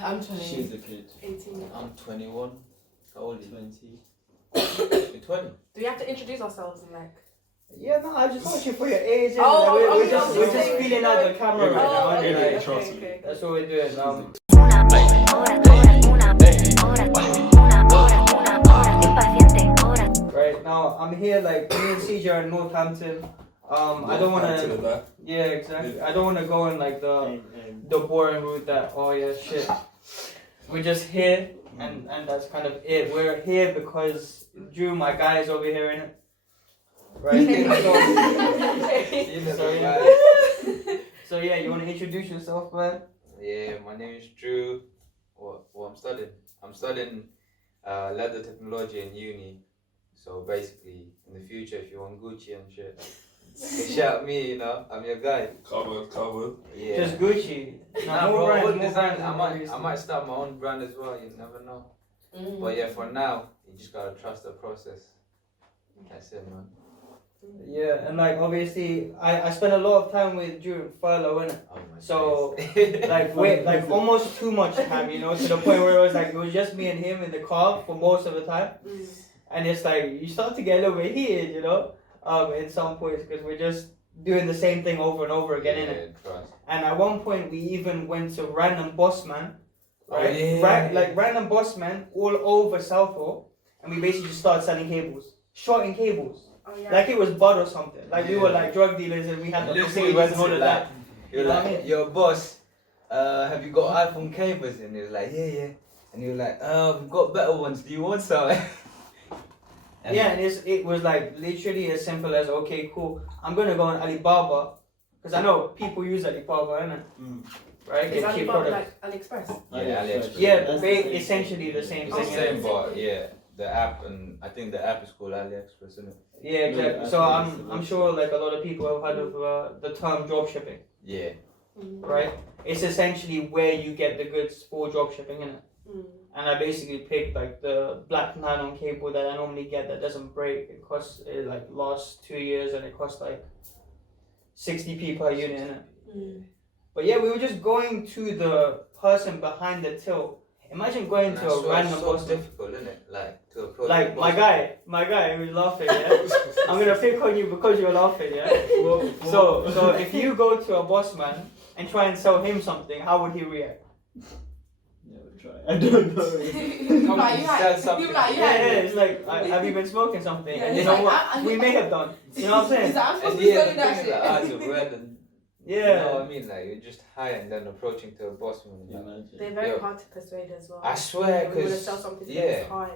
I'm 20. She's a kid. 18. I'm 21. How old are you? 20. You're 20. Do we have to introduce ourselves and like? Yeah, no, I just want you for your age. Oh, we're okay, just feeling out the camera right now. Okay, Like, okay. that's what we're doing. Right now, I'm here like me and CJ are in Northampton. I don't want to. Yeah, exactly. I don't want to go in like the boring route that shit. We're just here, and that's kind of it. We're here because Drew, my guy, is over here in it. Right. So yeah, you want to introduce yourself, man? Yeah, my name is Drew. What I'm studying? I'm studying leather technology in uni. So basically, in the future, if you want Gucci and shit, shout me, you know, I'm your guy. Covered. Yeah. Just Gucci. Nah, more bro, brands, what more design? brands, I might start my own brand as well. You never know. But yeah, for now, you just gotta trust the process. That's it, man. Yeah, and like obviously, I spent a lot of time with Drew furlough, innit? Oh my So days. like almost too much time, you know, to the point where it was just me and him in the car for most of the time, and it's like you start to get a little bit heated, you know, in some points because we're just doing the same thing over and over again, innit? Trust. And at one point we even went to random boss man, right? Oh, yeah. Like random boss man all over Southall, and we basically just started selling cables, shorting cables. Oh, yeah. Like it was bud or something. Like we were like drug dealers and we had the Literally Mercedes and all of like, that. you're You know what I like, mean? yo boss, have you got iPhone cables? And he was like, yeah. And he was like, we've got better ones. Do you want some? Yeah, and it was like literally as simple as, okay, cool, I'm gonna go on Alibaba because I know people use Alibaba, innit? Right? Is Get cheap Alibaba products. like AliExpress? Yeah, AliExpress. Yeah, essentially the same It's thing. the innit? same, but yeah, the app, and I think the app is called AliExpress, isn't it? Yeah, exactly. Yeah, So I think I'm sure like a lot of people have heard of the term dropshipping, Yeah. right? It's essentially where you get the goods for dropshipping, innit? And I basically picked like the black nylon cable that I normally get that doesn't break. It costs like lasts 2 years and it costs like 60p per unit, innit? But yeah, we were just going to the person behind the till. Imagine going to a random so boss. difficult, isn't it? Like to approach. Like my guy who's laughing, yeah. I'm gonna pick on you because you're laughing, yeah. So if you go to a boss man and try and sell him something, how would he react? I don't know. It's like, have you been smoking something? Yeah, And he's you know like, what? We may have done. You know what I'm saying? He's like, I'm supposed And to be yeah, selling the that thing is shit. like eyes are red and Yeah. you know what I mean? Like you're just high and then approaching to a boss man. They're very Yo. hard to persuade as well. I swear, When you want to because sell something to yeah. them, it's hard.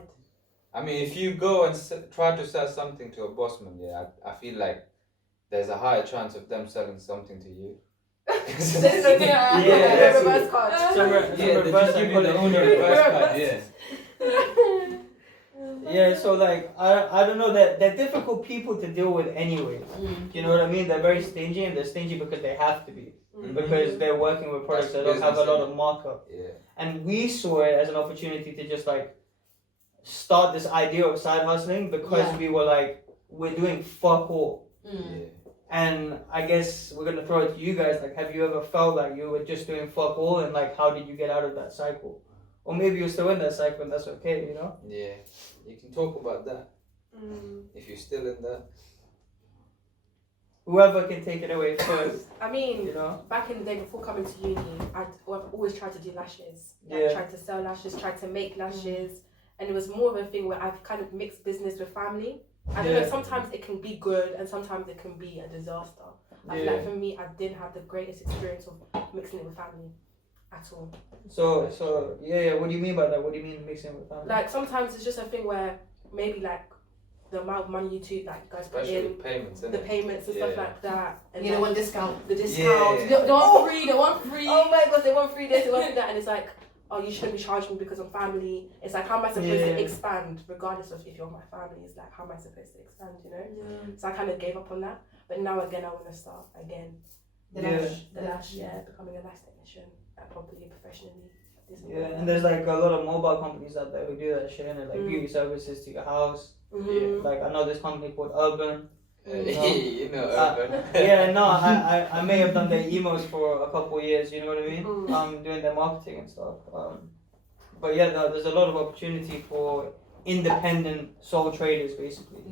I mean, if you go and try to sell something to a boss man, yeah, I feel like there's a higher chance of them selling something to you. Yeah, reverse card. Yeah, they just give you the only reverse card. Yeah. Yeah, so like I don't know, that they're difficult people to deal with anyway. You know what I mean? They're very stingy, and they're stingy because they have to be, because they're working with products that don't have a lot of markup. Yeah. And we saw it as an opportunity to just like start this idea of side hustling because we were like, we're doing fuck all. Yeah. And I guess we're gonna throw it to you guys. Like, have you ever felt like you were just doing fuck all, and like, how did you get out of that cycle? Or maybe you're still in that cycle, and that's okay, you know? Yeah. You can talk about that if you're still in that. Whoever can take it away first, I mean, you know? back in the day before coming to uni, I've always tried to do lashes. Yeah. Tried to sell lashes, tried to make lashes. And it was more of a thing where I've kind of mixed business with family. I don't know, sometimes it can be good and sometimes it can be a disaster. I feel like for me, I didn't have the greatest experience of mixing it with family at all. So what do you mean by that? What do you mean mixing with family? Like sometimes it's just a thing where maybe like the amount of money you guys put Especially in, with payments, the innit? payments and stuff like that. And You don't want discount. the discount. Yeah. They want free, they want free. Oh my god, they want free this, they want free that. And it's like, oh, you shouldn't be charging me because I'm family. It's like, how am I supposed to expand regardless of if you're my family? It's like, how am I supposed to expand, you know? Yeah. So I kind of gave up on that. But now again, I want to start again. The lash, becoming a lash technician, properly, professionally. Yeah, and there's like a lot of mobile companies out there who do that shit, and like beauty services to your house. Like I know this company called Urban. You know, urban. Yeah, no, I may have done their emails for a couple of years, you know what I mean? Doing their marketing and stuff. But yeah, there's a lot of opportunity for independent sole traders, basically.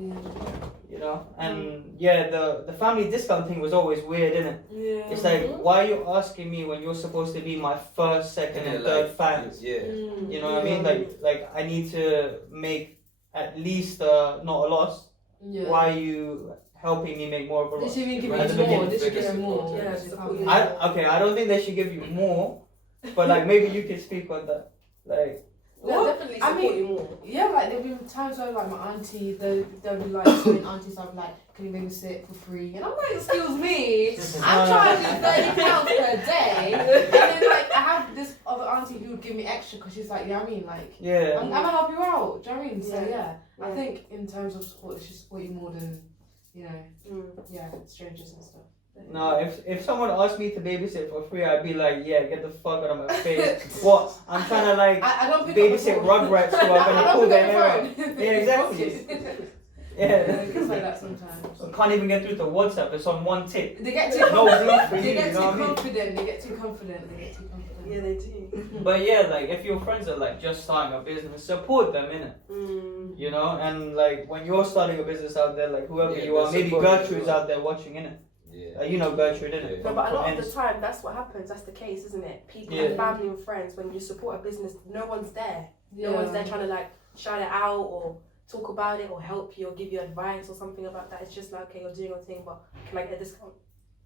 You know, and yeah, the family discount thing was always weird, isn't it? Yeah. It's like, why are you asking me when you're supposed to be my first, second, and third fans? Yeah. You know what I mean? Like I need to make at least not a loss. Yeah. Why are you helping me make more of a They loss? should even give At the you more. beginning. They should give you more. Yeah, Support you. I don't think they should give you more, but like maybe you can speak on that. Like, They'll definitely I support mean, you more. Yeah, like there'll be times where like my auntie, they'll be like telling aunties, I'm like, can you babysit for free? And I'm like, excuse me, I'm charging £30 per day. And then like I have this other auntie who would give me extra because she's like, yeah, I mean, like, yeah. I'm gonna help you out. Do you know what I mean? So Yeah. I think in terms of support, they should support you more than, you know, Mm. strangers and stuff. No, if someone asked me to babysit for free, I'd be like, yeah, get the fuck out of my face. What? I'm trying to like I don't pick babysit up the phone. rugrats who are I gonna don't pull pick their up hair out. the phone. Yeah, exactly. Focus. Yeah. It's like that sometimes. I can't even get through to WhatsApp. It's on one tick. They get too No room for you. They get You too know what I mean? confident. They get too confident. Yeah, they do. But yeah, like if your friends are like just starting a business, support them, innit? You know, and like when you're starting a business out there, like whoever Yeah, you are, they'll maybe support you as Gertrude's well. out there watching, innit? Yeah. You know Gertrude, innit? Yeah. No, but a lot of From the time, that's what happens. That's the case, isn't it? People, Yeah. and family and friends, when you support a business, no one's there. No one's there trying to like shout it out or talk about it or help you or give you advice or something about that. It's just like, okay, you're doing your thing, but can I get a discount?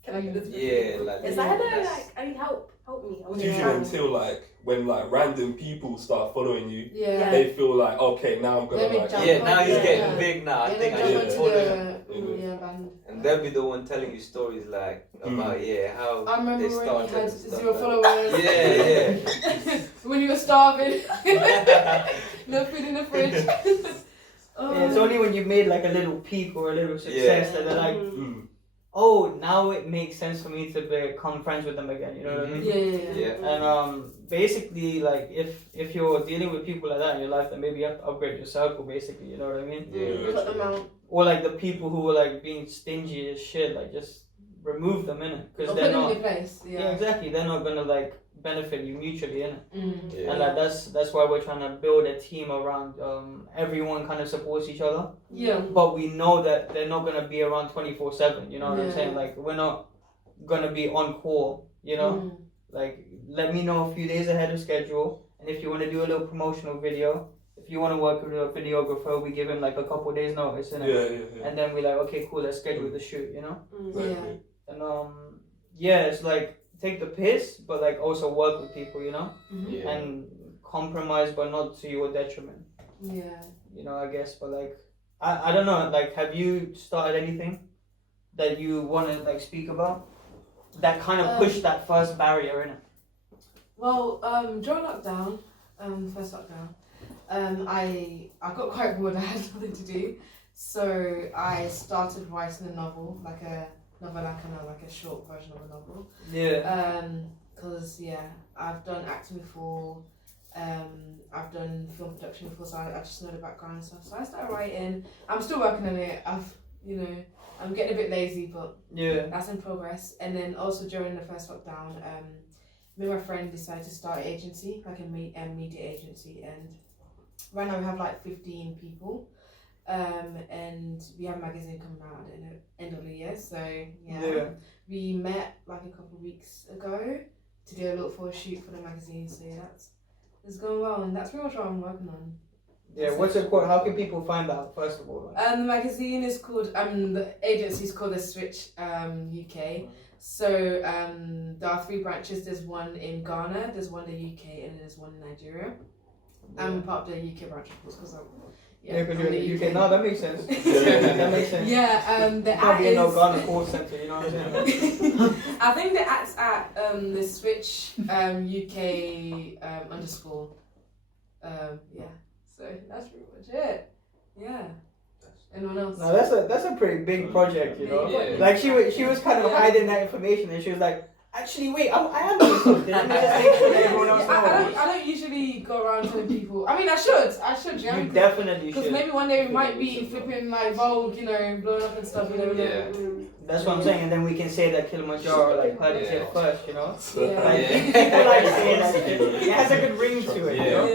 Can I get this? Yeah, like It's like, hello, that's- like, I need help me. What do you do until like when like random people start following you? Yeah. They feel like, okay, now I'm gonna Let me like. jump Yeah, now he's Yeah. getting big now. I think I should jump follow into him. Yeah, band. And they'll be the one telling you stories like about how I remember they when started you had and stuff 0 like followers. Yeah, When you were starving. yeah. No food in the fridge. Yeah, it's only when you've made like a little peak or a little success that they're like, Mm. oh, now it makes sense for me to become friends with them again. You know what I mean? Yeah. And basically, like if you're dealing with people like that in your life, then maybe you have to upgrade your circle. Basically, you know what I mean? Yeah, Cut them out. Or like the people who are like being stingy as shit, like just remove them in it Or because put they're them in not. your place. Yeah, Yeah. exactly. They're not gonna like benefit you mutually, innit? Mm. And like that's why we're trying to build a team around everyone kind of supports each other. Yeah. But we know that they're not gonna be around 24/7. You know what I'm Yeah. saying? Like we're not gonna be on call. You know, Mm. like let me know a few days ahead of schedule, and if you want to do a little promotional video, if you want to work with a videographer, we give him like a couple days notice, innit? Yeah. And then we're like, okay, cool, let's schedule the shoot. You know, Exactly. and yeah, it's like take the piss, but like also work with people. You know, Mhm. and compromise, but not to your detriment. Yeah. You know, I guess, but like, I don't know, like, have you started anything that you want to like speak about that kind of pushed that first barrier in it? Well, during lockdown, first lockdown, I got quite bored. I had nothing to do, so I started writing a novel, like a novella, kind of like a short version of a novel. Yeah. Because I've done acting before, I've done film production before, so I just know the background and stuff. So I started writing. I'm still working on it. I'm getting a bit lazy, but Yeah. that's in progress. And then also during the first lockdown, me and my friend decided to start an agency, like a media agency, and right now we have like 15 people, and we have a magazine coming out at the end of the year. So Yeah. we met like a couple of weeks ago to do a little photo shoot for the magazine. So it's going well, and that's pretty much what I'm working on. Yeah. What's it called? How can people find out? First of all. Like? The magazine is called, the agency is called The Switch UK. So there are 3 branches. There's one in Ghana, there's one in the UK, and there's one in Nigeria. I'm part of the UK branch, of course, because Because you're in the UK. No, that makes sense. Yeah. That makes sense. Yeah, the You at can't be in no is... Ghana call center, you know what I'm saying? I think the at's at The Switch UK underscore. So that's pretty much it. Yeah. Anyone else? No, that's a pretty big project, you know. Yeah. Like she was kind of hiding that information, and she was like, actually, wait, I am doing something. Let me just make sure that everyone else knows. I don't usually really go around telling people. I mean, I should, yeah. You definitely Because should. maybe one day we might be flipping like Vogue, you know, blowing up and stuff. You never know. Yeah. That's what I'm saying, and then we can say that Kilimanjaro like heard it here first, you know. Yeah. Like, Yeah. people like saying that shit. It has a good ring to it, you know.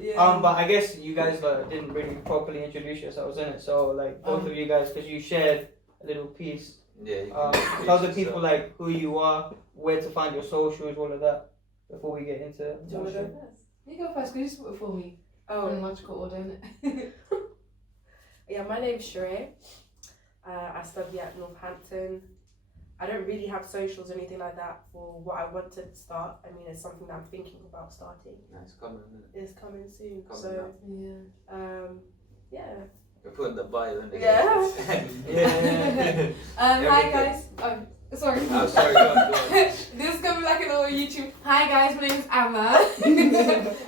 Yeah. But I guess you guys didn't really properly introduce yourselves in it. So like both of you guys, because you shared a little piece. Yeah. You Tell the people like who you are, where to find your socials, all of that, before we get into. Do you want to go first? You go first, because you spoke before me. Oh, Chronological order, innit? yeah, my name's Sheree. I study at Northampton. I don't really have socials or anything like that for what I want to start. I mean, it's something that I'm thinking about starting. It's coming, isn't it? It's coming soon. Coming so, up. yeah. We're putting the bio in there. Yeah. Yeah. Hi guys. Sorry. Oh, sorry, go on. This is gonna be like an old YouTube. Hi guys, my name's Emma.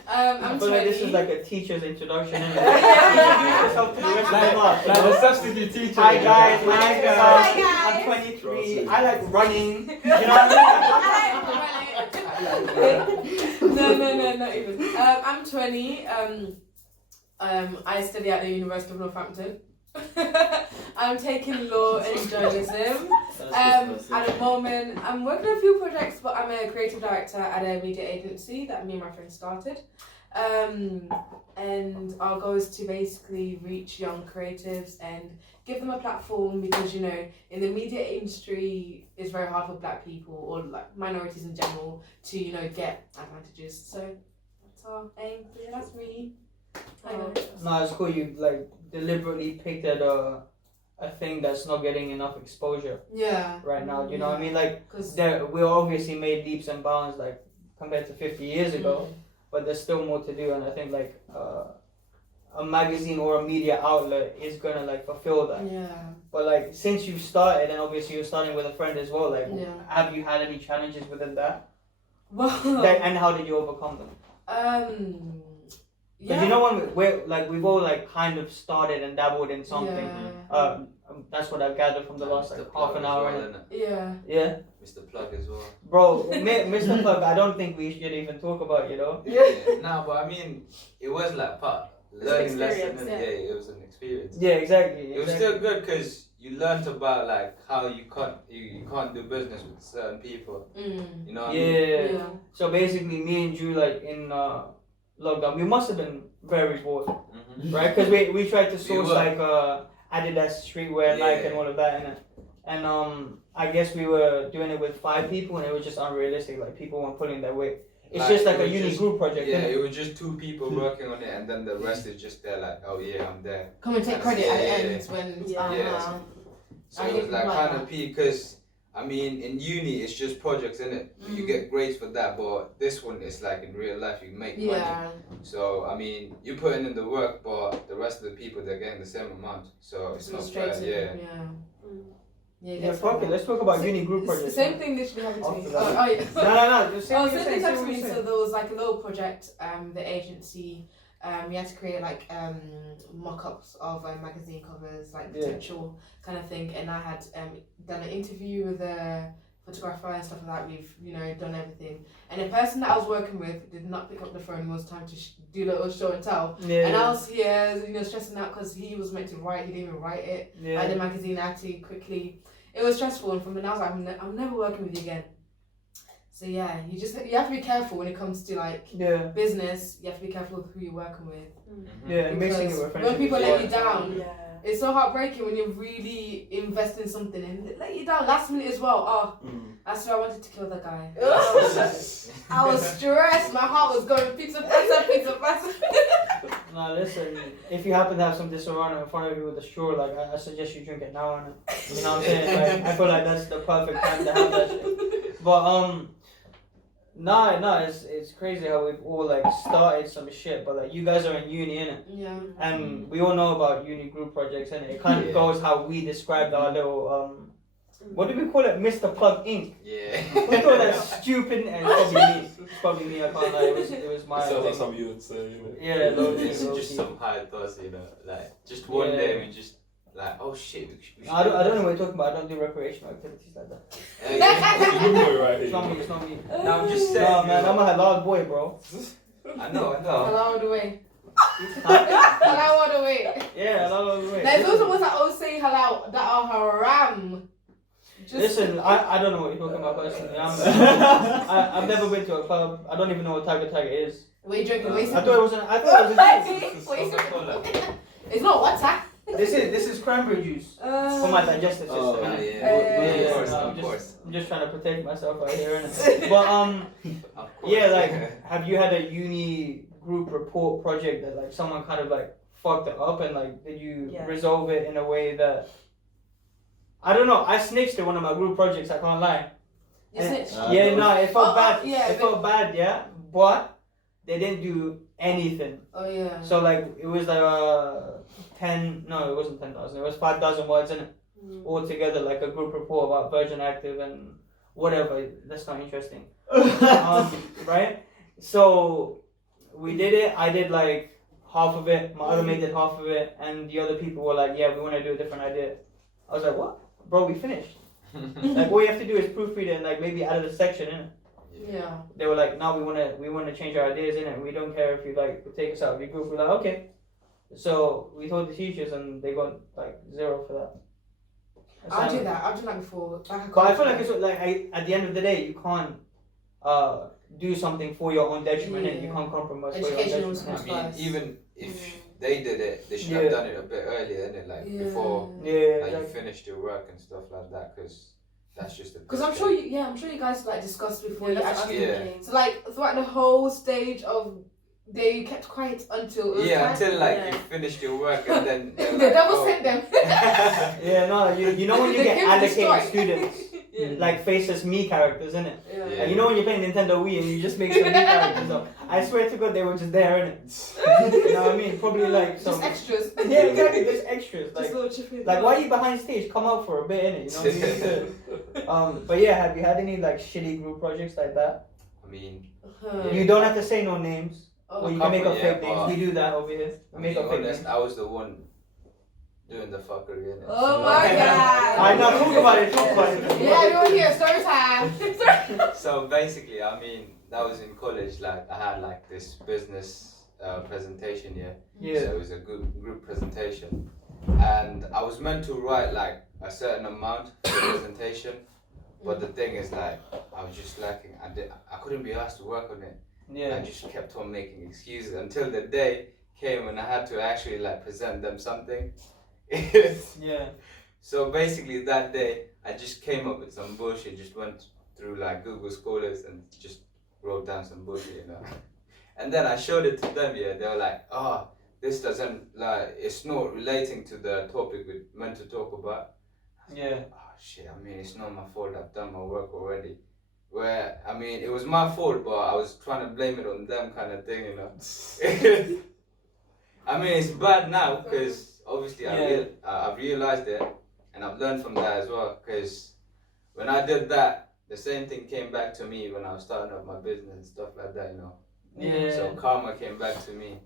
I I'm feel 20. like this is like a teacher's introduction. Introduce Yeah. yourself to the rest of the class. Like the substitute teacher. Hi guys, my Hi name's guys. I'm 23. I like running. You know what I No, not even. I'm 20. I study at the University of Northampton. I'm taking law and journalism. At the moment, I'm working on a few projects, but I'm a creative director at a media agency that me and my friend started. And our goal is to basically reach young creatives and give them a platform, because you know, in the media industry, it's very hard for Black people or like minorities in general to, you know, get advantages. So that's our aim. Yeah, that's me. No, it's cool. You like deliberately picked at a thing that's not getting enough exposure Yeah. right now. Do you know what I mean? Like, Because we obviously made leaps and bounds like compared to 50 years ago, but there's still more to do. And I think like a magazine or a media outlet is gonna like fulfill that. Yeah. But like since you've started, and obviously you're starting with a friend as well, like Yeah. have you had any challenges within that? Well. And how did you overcome them? Because Yeah. you know when we've all like kind of started and dabbled in something. Yeah. That's what I've gathered from the last like half an hour. Yeah. Yeah, Mr. Plug as well. bro, Mr. Plug, I don't think we should even talk about, you know. Yeah. No, but I mean, it was like part learning an lesson. experience, Yeah. yeah. It was an experience. Yeah, exactly. It was still good because you learned about like how you can't do business with certain people. You know what I mean? Yeah. So basically, me and Drew, like in lockdown, we must have been very bored, right? Because we tried to source were. like Adidas streetwear, Nike, and all of that, and I guess we were doing it with 5 people, and it was just unrealistic. Like people weren't pulling their weight. It's just like a uni group project. Yeah, isn't it was just 2 people working on it, and then the rest is just there like, oh yeah, I'm there. Come and take credit at the end when. Yeah. So I it was hate like people like kind of peak because I mean in uni it's just projects, innit? You get grades for that, but this one is like in real life you make money. Yeah. So I mean you're putting in the work, but the rest of the people they're getting the same amount. So it's not fair. Yeah. Yeah, fuck it. Let's talk about uni group The projects. same thing literally happened to me. After that. Oh, yeah. No. Just say Oh, what you're same saying. thing Say happened what to me. you're So saying. there was like a little project, the agency, we had to create like mock-ups of magazine covers, like potential kind of thing. And I had done an interview with a photographer and stuff like that. We've, you know, done everything. And the person that I was working with did not pick up the phone. It was time to do a little show and tell. Yeah. And I was here, you know, stressing out because he was meant to write. He didn't even write it. Yeah. Like the magazine, I had to quickly. It was stressful, and from then I was like, I'm never working with you again. So yeah, you have to be careful when it comes to like business. You have to be careful with who you're working with. Yeah, mixing it Because with friends. when people let you down, Yeah. it's so heartbreaking when you really invest in something and they let you down last minute as well. Oh, that's why I wanted to kill the guy. I was stressed. My heart was going pizza. No, listen. If you happen to have some Disaronno in front of you with a straw, like I suggest you drink it now. You know what I'm saying? Like, I feel like that's the perfect time to have that shit. But no, it's crazy how we've all like started some shit, but like you guys are in uni, innit? Yeah. And we all know about uni group projects, and it kind of goes how we described our little what do we call it? Mr. Plug Inc. Yeah. We call that stupid, and it's probably me. I can't lie. It was my. Sounds like something you would say, you know. Yeah, It's just some high thoughts, you know. Like just one day we just like, oh shit. We should I don't know what you're talking about. I don't do recreational activities like that. It's a good boy right It's here. not me. It's not me. No, I'm just saying. No, man, I'm a halal boy, bro. I know. Halal all the way. Huh? Halal all the way. Yeah, halal all the way. There's also ones that always say halal that are haram. Listen, I don't know what you're talking about personally. I've never been to a club. I don't even know what type of tag it is. What are you drinking? I thought it was a Coca-Cola. It's not water. This is cranberry juice for my digestive system. Oh, Yeah, of I'm course. I'm just trying to protect myself out here, innit? But Of course. yeah, like, have you had a uni group report project that like someone kind of like fucked it up and like did you resolve it in a way that I don't know? I snitched at one of my group projects. I can't lie. You snitched? Yeah, no, it felt bad. Yeah, it felt bad, yeah. But they didn't do anything. Oh yeah. So like it was like it wasn't 10,000. It was 5,000 words in it all together, like a group report about Virgin Active and whatever. That's not interesting, right? So we did it. I did like half of it. My other mate did half of it, and the other people were like, "Yeah, we want to do a different idea." I was like, "What, bro? We finished." Like all you have to do is proofread it and like maybe add a section in it. Yeah. They were like, "No, we want to change our ideas in it. We don't care if you like take us out of your group." We're like, "Okay." So we told the teachers and they got like 0 for that. I'll do that. I've done that before. But I feel like it's like at the end of the day, you can't do something for your own detriment. And you can't compromise for your own Education detriment. was I mean, even if they did it, they should have done it a bit earlier, innit? Like before you finished your work and stuff like that, because that's just a. Because I'm sure you guys like discussed before you actually. So like throughout the whole stage of. They kept quiet until it was time. Until like you finished your work and then the devil sent them. You know when you get allocated students, like faceless me characters, innit? Yeah. Like, you know when you're playing Nintendo Wii and you just make some me characters up. I swear to God they were just there, innit? You know what I mean? Probably like some just extras. Yeah, exactly. Just extras. Like, just little chippings. like why are you behind stage? Come out for a bit, innit? You know what I mean? But yeah, have you had any like shitty group projects like that? I mean, you don't have to say no names. Well, you can make up fake names. but We do that over here. We make up fake names. I was the one doing the fuckery, innit? Oh my god! I know. Talk about it. Yeah, everyone here, story time. So basically, I mean, that was in college. Like I had like this business presentation, Yeah. So it was a group presentation, and I was meant to write like a certain amount for the presentation, but the thing is like I was just lacking. I couldn't be asked to work on it. Yeah. I just kept on making excuses until the day came when I had to actually like present them something. Yeah. So basically that day I just came up with some bullshit, just went through like Google Scholars and just wrote down some bullshit, you know. And then I showed it to them, they were like, "Oh, this doesn't like it's not relating to the topic we meant to talk about." Yeah. Oh shit, I mean it's not my fault, I've done my work already. Where, I mean, it was my fault, but I was trying to blame it on them kind of thing, you know. I mean, it's bad now, because obviously I've realized it, and I've learned from that as well, because when I did that, the same thing came back to me when I was starting up my business and stuff like that, you know. Yeah. So karma came back to me.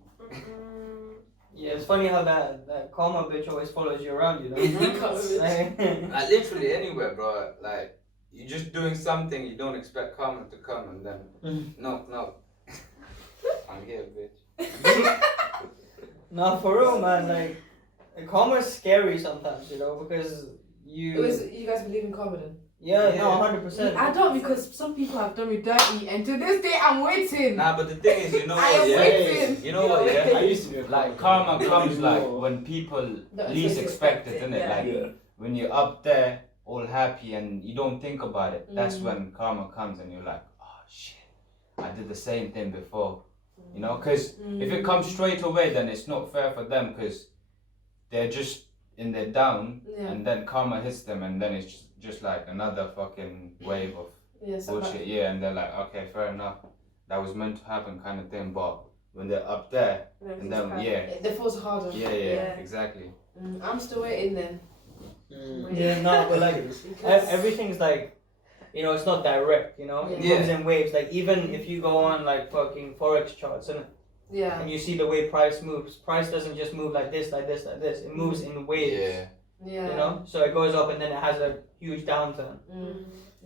Yeah, it's funny how that karma bitch always follows you around, you know. Like, literally anywhere, bro. Like, you're just doing something, you don't expect karma to come, and then no, I'm here, bitch. No, for real, man. Like, karma is scary sometimes, you know, because you guys believe in karma then? Yeah, no, 100%. I don't, because some people have done me dirty, and to this day I'm waiting. Nah, but the thing is, you know I am waiting. You know what? Yeah, I used to be like karma comes like when people least expect it, isn't it? Like when you're up there, all happy, and you don't think about it. That's when karma comes, and you're like, oh shit, I did the same thing before. You know, because if it comes straight away, then it's not fair for them, because they're just in their down, and then karma hits them, and then it's just like another fucking wave of bullshit. Yeah, and they're like, okay, fair enough, that was meant to happen, kind of thing. But when they're up there, and then they force harder. Yeah, exactly. I'm still waiting then. Yeah, no, but like everything's like, you know, it's not direct, you know. It moves in waves. Like even if you go on like fucking forex charts, and and you see the way price moves. Price doesn't just move like this, like this, like this. It moves in waves. Yeah. You know, so it goes up and then it has a huge downturn.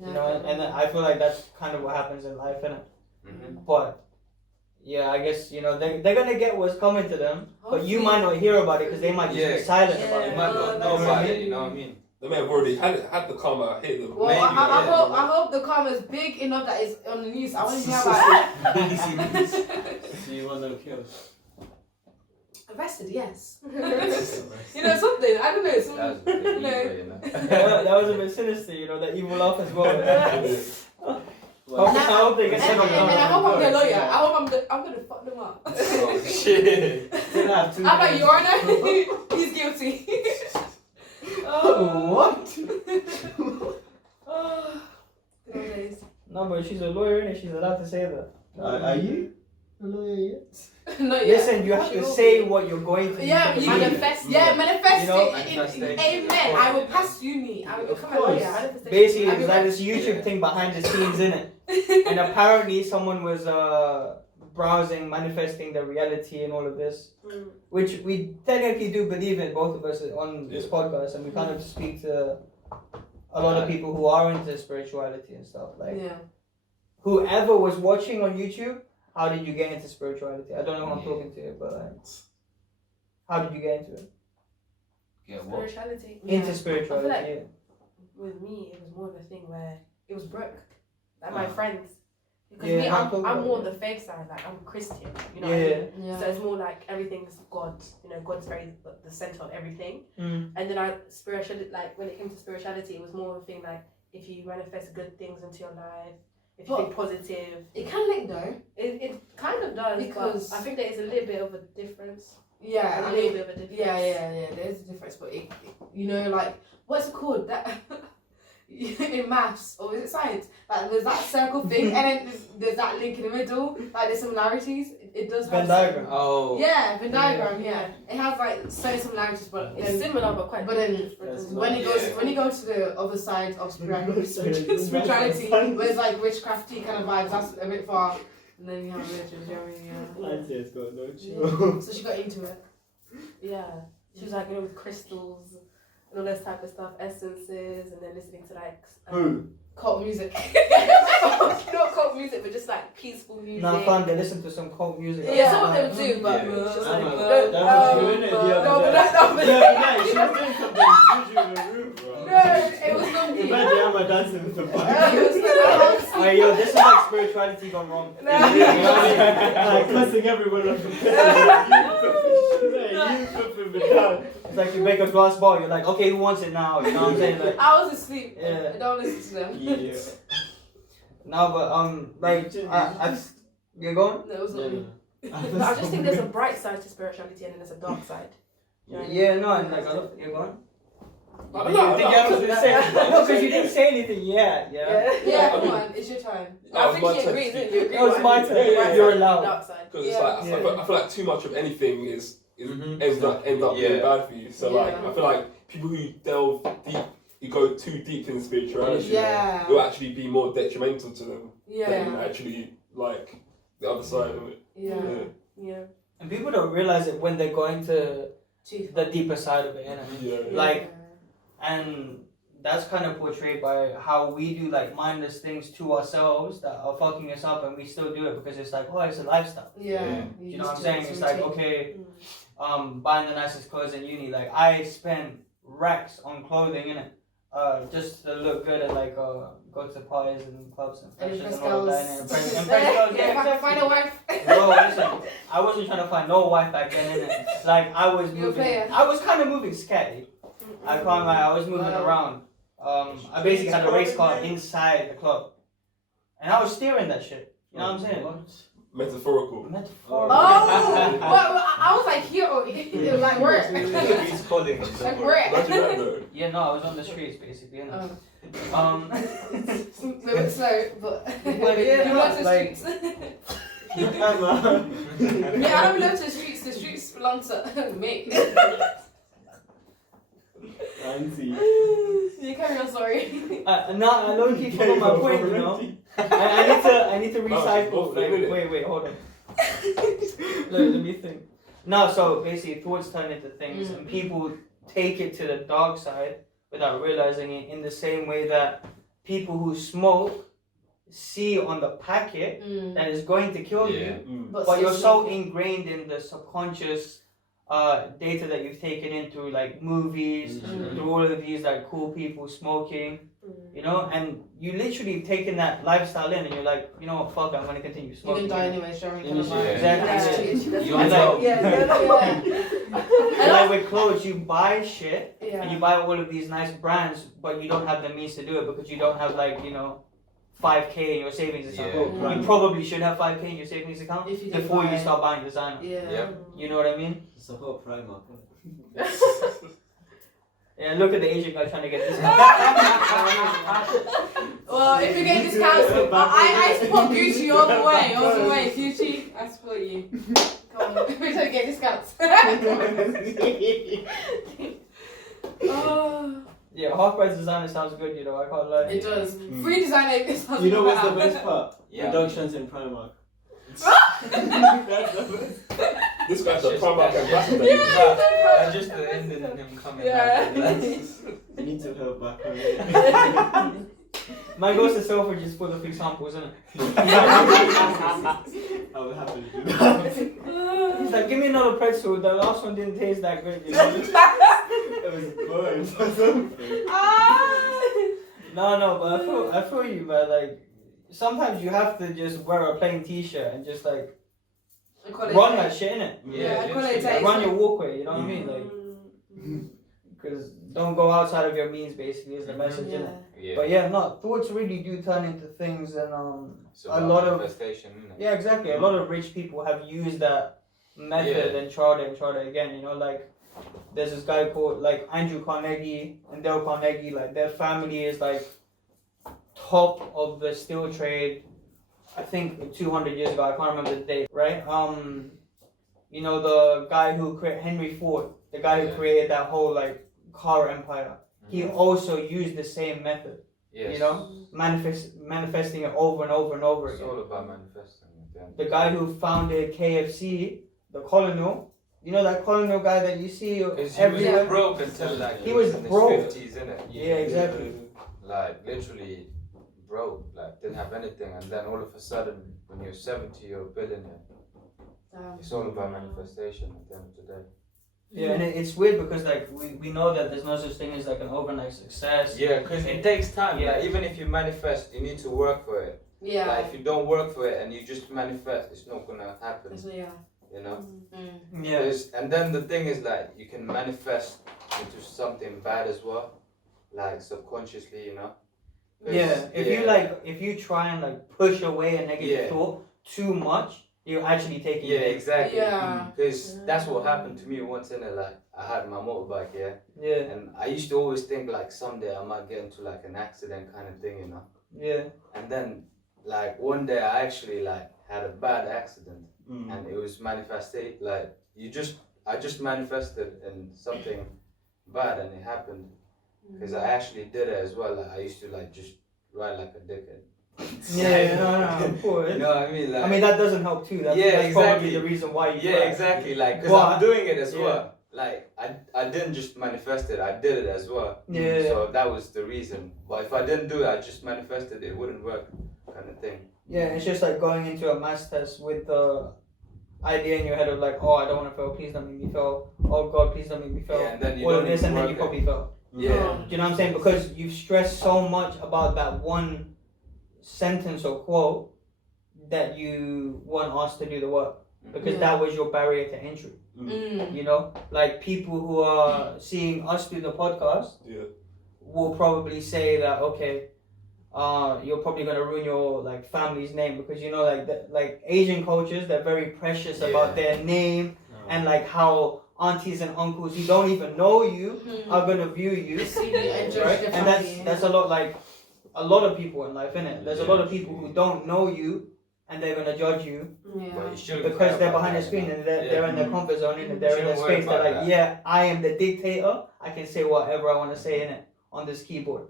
You know, and I feel like that's kind of what happens in life, innit? But yeah, I guess, you know, they're gonna get what's coming to them, but you might not hear about it because they might just be silent about it. You might not know about it, you know what I mean? They may have already had the karma hit them. Well, Maybe, I hope the karma is big enough that it's on the news. I want to hear about it. So you want them killed? Arrested, yes. You know something? I don't know. Some, That was a bit no. evil, you know? That was a bit sinister, you know, that evil laugh as well. Well, I hope they get and sent I hope I'm the lawyer. I hope I'm gonna fuck them up. Oh, shit. They're gonna have two I'm like, names. Your Honor, he's guilty. What? Oh, good old days. No, but she's a lawyer, innit? She's allowed to say that. are you a lawyer yet? Not yet. Listen, you have to say what you're going to do. Yeah, to the you people. manifest. Yeah, manifest You know, it. Amen. I will pass uni. I will become a course. lawyer. Basically, I'll be it's like like- this YouTube thing behind the scenes, innit? And apparently, someone was browsing, manifesting the reality and all of this, which we technically do believe in, both of us on this podcast, and we kind of speak to a lot of people who are into spirituality and stuff. Like, Yeah. whoever was watching on YouTube, how did you get into spirituality? I don't know who I'm talking to, but like, how did you get into it? Yeah, what? Spirituality. Into spirituality, I feel like yeah. with me, it was more of a thing where it was broke. Like my Ah. friends. Because Yeah, me, I'm I'm talking more about on the faith side. Like I'm Christian. You know Yeah. what I mean? Yeah. So it's more like everything's God. You know, God's very the center of everything. Mm. And then spirituality, like when it came to spirituality, it was more of a thing like if you manifest good things into your life, if you But- think positive, It can link though. it kind of does. Because- but I think there is a little bit of a difference. Yeah, A I little mean, bit of a difference. yeah. There's a difference, but you know, like what's it called? That in maths or is it science? Like there's that circle thing, and then there's that link in the middle. Like there's similarities. It does Venn have diagram. Oh. Yeah, Venn diagram. Yeah, it has like so similarities, but It's then, similar but quite but then different. That's as not- well. when you go to the other side of spirituality, where it's like witchcrafty kind of vibes, that's a bit far. And then you have religion. Do you know what I mean? Auntie has got no Yeah. chill. So she got into it. Yeah, she was like, you know, with crystals and all this type of stuff, essences, and then listening to like Who? Cult music. not cult music, but just like peaceful music. Now, fun, they listen to some cult music. Yeah, some of them do, but Yeah. it's just I'm like like, that was you, innit, the other no, but day? that's not Yeah, she was doing something juju in the room, bro. No, it was not me. Imagine Emma dancing with the It bike. was Hey, yo, this is like spirituality gone wrong. No. Like cussing everyone off the Hey, you flipping me down. It's like you make a glass ball, you're like, okay, who wants it now? You know what I'm saying? Like, I was asleep. Yeah. I don't listen to them. Yeah. no, but like, you're going? No, it was not me. But I just think there's a bright side to spirituality and then there's a dark side. You know what I mean? Yeah, no, and like, you're going? No, You think you haven't been saying? No, because you didn't say anything yet. Yeah. Yeah, I come mean- on, it's your time. I think my he turn. agrees, didn't you? Agree No, it's with my what I turn. mean? Yeah, Bright yeah, you're side, allowed. Dark side. Because Yeah. it's like Yeah. I feel like too much of anything is Mhm. ends up being Yeah. bad for you. So like Yeah. I feel like people who delve deep, you go too deep in spirituality, Yeah. will actually be more detrimental to them than Yeah. actually like the other side of it. Yeah. Yeah. And people don't realize it when they're going to Chief. the deeper side of it, innit? Yeah. Like, and that's kind of portrayed by how we do like mindless things to ourselves that are fucking us up, and we still do it because it's like, oh, it's a lifestyle. Yeah. You know what I'm saying? It's like, okay, buying the nicest clothes in uni. Like, I spend racks on clothing, innit? Just to look good and like go to parties and clubs and And fashions impress and all of that. girls. And impress girls. Yeah, if I can find a wife. Bro, listen, I wasn't trying to find no wife back then, innit? Like, I was You're a moving. player. I was kind of moving scatty. I can't lie, I was moving Wow. around. I basically had a race car inside the club. And I was steering that shit. You know what I'm saying? Metaphorical. Metaphor. Oh, well, I was like here or like where? He's calling. Like where? Imagine that though. Yeah, no, I was on the streets basically. innit? Oh. Um, A bit slow, but yeah, you want the like- streets. Emma. Yeah, I don't belong to the streets. The streets belong to me. Auntie. You carry on, sorry. no, I don't keep forgot my point, you know. I need to recycle. Like, wait, hold on. Let me think. No, so basically thoughts turn into things, and people take it to the dark side without realizing it. In the same way that people who smoke see on the packet that is going to kill you, but you're so ingrained in the subconscious data that you've taken in through like movies, through all of these like cool people smoking, you know, and you literally taken that lifestyle in, and you're like, you know what, fuck it, I'm gonna continue smoking. You can die anyway, Jeremy. Exactly. You're like, And like with clothes, you buy shit Yeah. and you buy all of these nice brands, but you don't have the means to do it because you don't have like, you know, 5k in your savings account. Yeah. You probably should have 5k in your savings account If you before buy you it. start buying designer. Yeah. You know what I mean? Support Primark. Yeah, look at the Asian guy trying to get this. Well, if you get discounts, I support Gucci all the way, Gucci, I support you. Come on, we don't get discounts. Oh, Yeah, half price designer sounds good, you know, I can't lie. it does. Free designer, this You know what's the best part? Yeah. Reductions in Primark. This guy's a Primark ambassador. That's just the ending and him coming back. You need to help back on it. Mine goes to Selfridges full of examples, isn't it? I would happily do that. He's like, give me another pretzel, the last one didn't taste that good, you know? It was boring or something. No, but I feel you, man. Like sometimes you have to just wear a plain t-shirt and just like run that shit, innit? Yeah, I call it literally. taste. Run your walkway, you know what I mean? Like, because don't go outside of your means, basically, is the message, Yeah. innit? Yeah. But yeah, no, thoughts really do turn into things, and It's a about lot of manifestation, innit? yeah, exactly. A lot of rich people have used that method and tried it again. You know, like there's this guy called like Andrew Carnegie and Dale Carnegie. Like their family is like top of the steel trade. I think 200 years ago. I can't remember the date. Right? You know the guy who created Henry Ford, the guy who created that whole like car empire. He also used the same method. Yes. You know, manifesting it over and over and over It's again. all about manifesting. Again. The guy who founded KFC, the colonel, you know that colonel guy that you see Because he everywhere? was broke until like He was in his broke. 50s, innit? Yeah, exactly. Like literally broke, like didn't have anything, and then all of a sudden, when you're 70, you're a billionaire. It's all about manifestation at the end of the day. Yeah, and it's weird because like we know that there's no such thing as like an overnight success. Yeah, because it takes time. Yeah. Like, even if you manifest, you need to work for it. Yeah. Like if you don't work for it and you just manifest, it's not gonna happen. Yeah. You know. Yeah. And then the thing is like you can manifest into something bad as well, like subconsciously, you know. 'Cause, Yeah. If you try and like push away a negative thought too much, you're actually taking Yeah, it. exactly. Yeah. Because that's what happened to me once in it. Like I had my motorbike, Yeah. and I used to always think like someday I might get into like an accident kind of thing, you know. Yeah. And then like one day I actually like had a bad accident, and it was manifested. Like I just manifested in something bad, and it happened because I actually did it as well. Like I used to like just ride like a dickhead. Yeah, no, of course. You know what I mean? Like, I mean that doesn't help too. That's probably exactly. the reason why you Yeah, crash. exactly. Like, because But- I'm doing it as yeah. well. Like, I didn't just manifest it, I did it as well. Yeah. So that was the reason. But if I didn't do it, I just manifested it, it wouldn't work, kind of thing. Yeah, it's just like going into a maths test with the idea in your head of like, oh, I don't want to fail, please don't make me fail. Oh God, please don't make me fail. Yeah, and then you All don't of this, even and then work you it. probably fail. Yeah. Do you know what I'm saying? Because you've stressed so much about that one sentence or quote that you weren't asked to do the work because that was your barrier to entry. You know, like people who are seeing us do the podcast will probably say that okay, you're probably gonna ruin your like family's name because you know like Asian cultures, they're very precious about their name and like how aunties and uncles who don't even know you are gonna view you, right? And that's a lot like a lot of people in life, innit? There's a lot of people who don't know you and they're gonna judge you But you shouldn't because care they're about behind the that, screen you know? and they're in their comfort zone, and they're in their Shouldn't worry space. They're about like, that. yeah, I am the dictator. I can say whatever I want to say in it on this keyboard.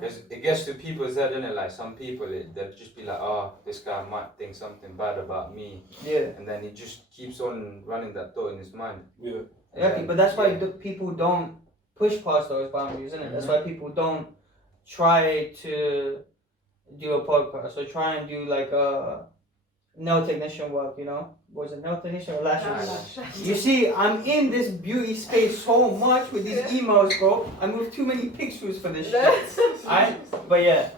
Because it gets to people's head, innit? Like some people, they'll just be like, oh, this guy might think something bad about me. Yeah. And then he just keeps on running that thought in his mind. Yeah. Exactly, but that's why people don't push past those boundaries, isn't it? That's why people don't try to do a podcast or try and do like nail technician work, you know? Was it nail technician or lashes? You see, I'm in this beauty space so much with these emails, bro. I moved too many pictures for this shit. But yeah,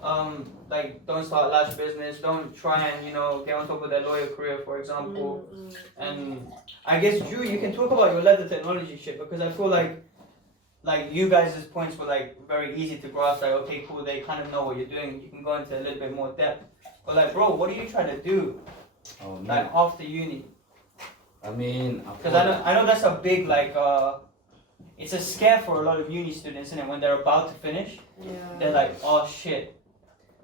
like don't start lash business. Don't try and get on top of that lawyer career, for example. And I guess Drew, you can talk about your leather technology shit because I feel like you guys' points were like very easy to grasp. Like okay, cool, they kind of know what you're doing. You can go into a little bit more depth. But like, bro, what are you trying to do? Like after uni? I mean, because I know that's a big like it's a scare for a lot of uni students, isn't it? When they're about to finish, they're like, oh shit,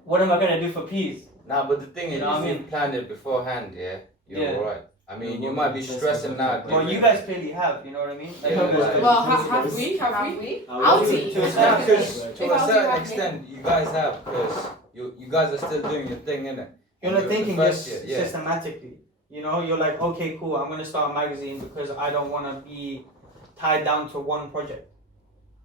what am I gonna do for peace? Nah, but the thing is, if you planned it beforehand, you're alright. I mean, you might be stressing now. Well, you guys clearly have, you know what I mean? Like, well, have we? To a certain extent, you guys have, because you guys are still doing your thing, innit? You're not thinking this systematically. You know, you're like, okay, cool, I'm gonna start a magazine because I don't want to be tied down to one project.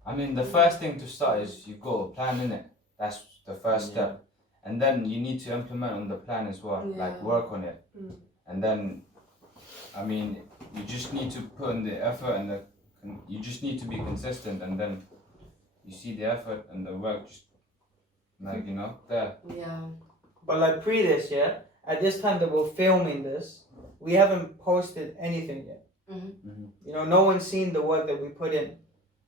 I mean, the first thing to start is you've got a plan, innit? That's the first step. And then you need to implement on the plan as well, like work on it. And then, I mean, you just need to put in the effort and you just need to be consistent, and then you see the effort and the work just, like, there. Yeah. But like pre this, at this time that we're filming this, we haven't posted anything yet. You know, no one's seen the work that we put in,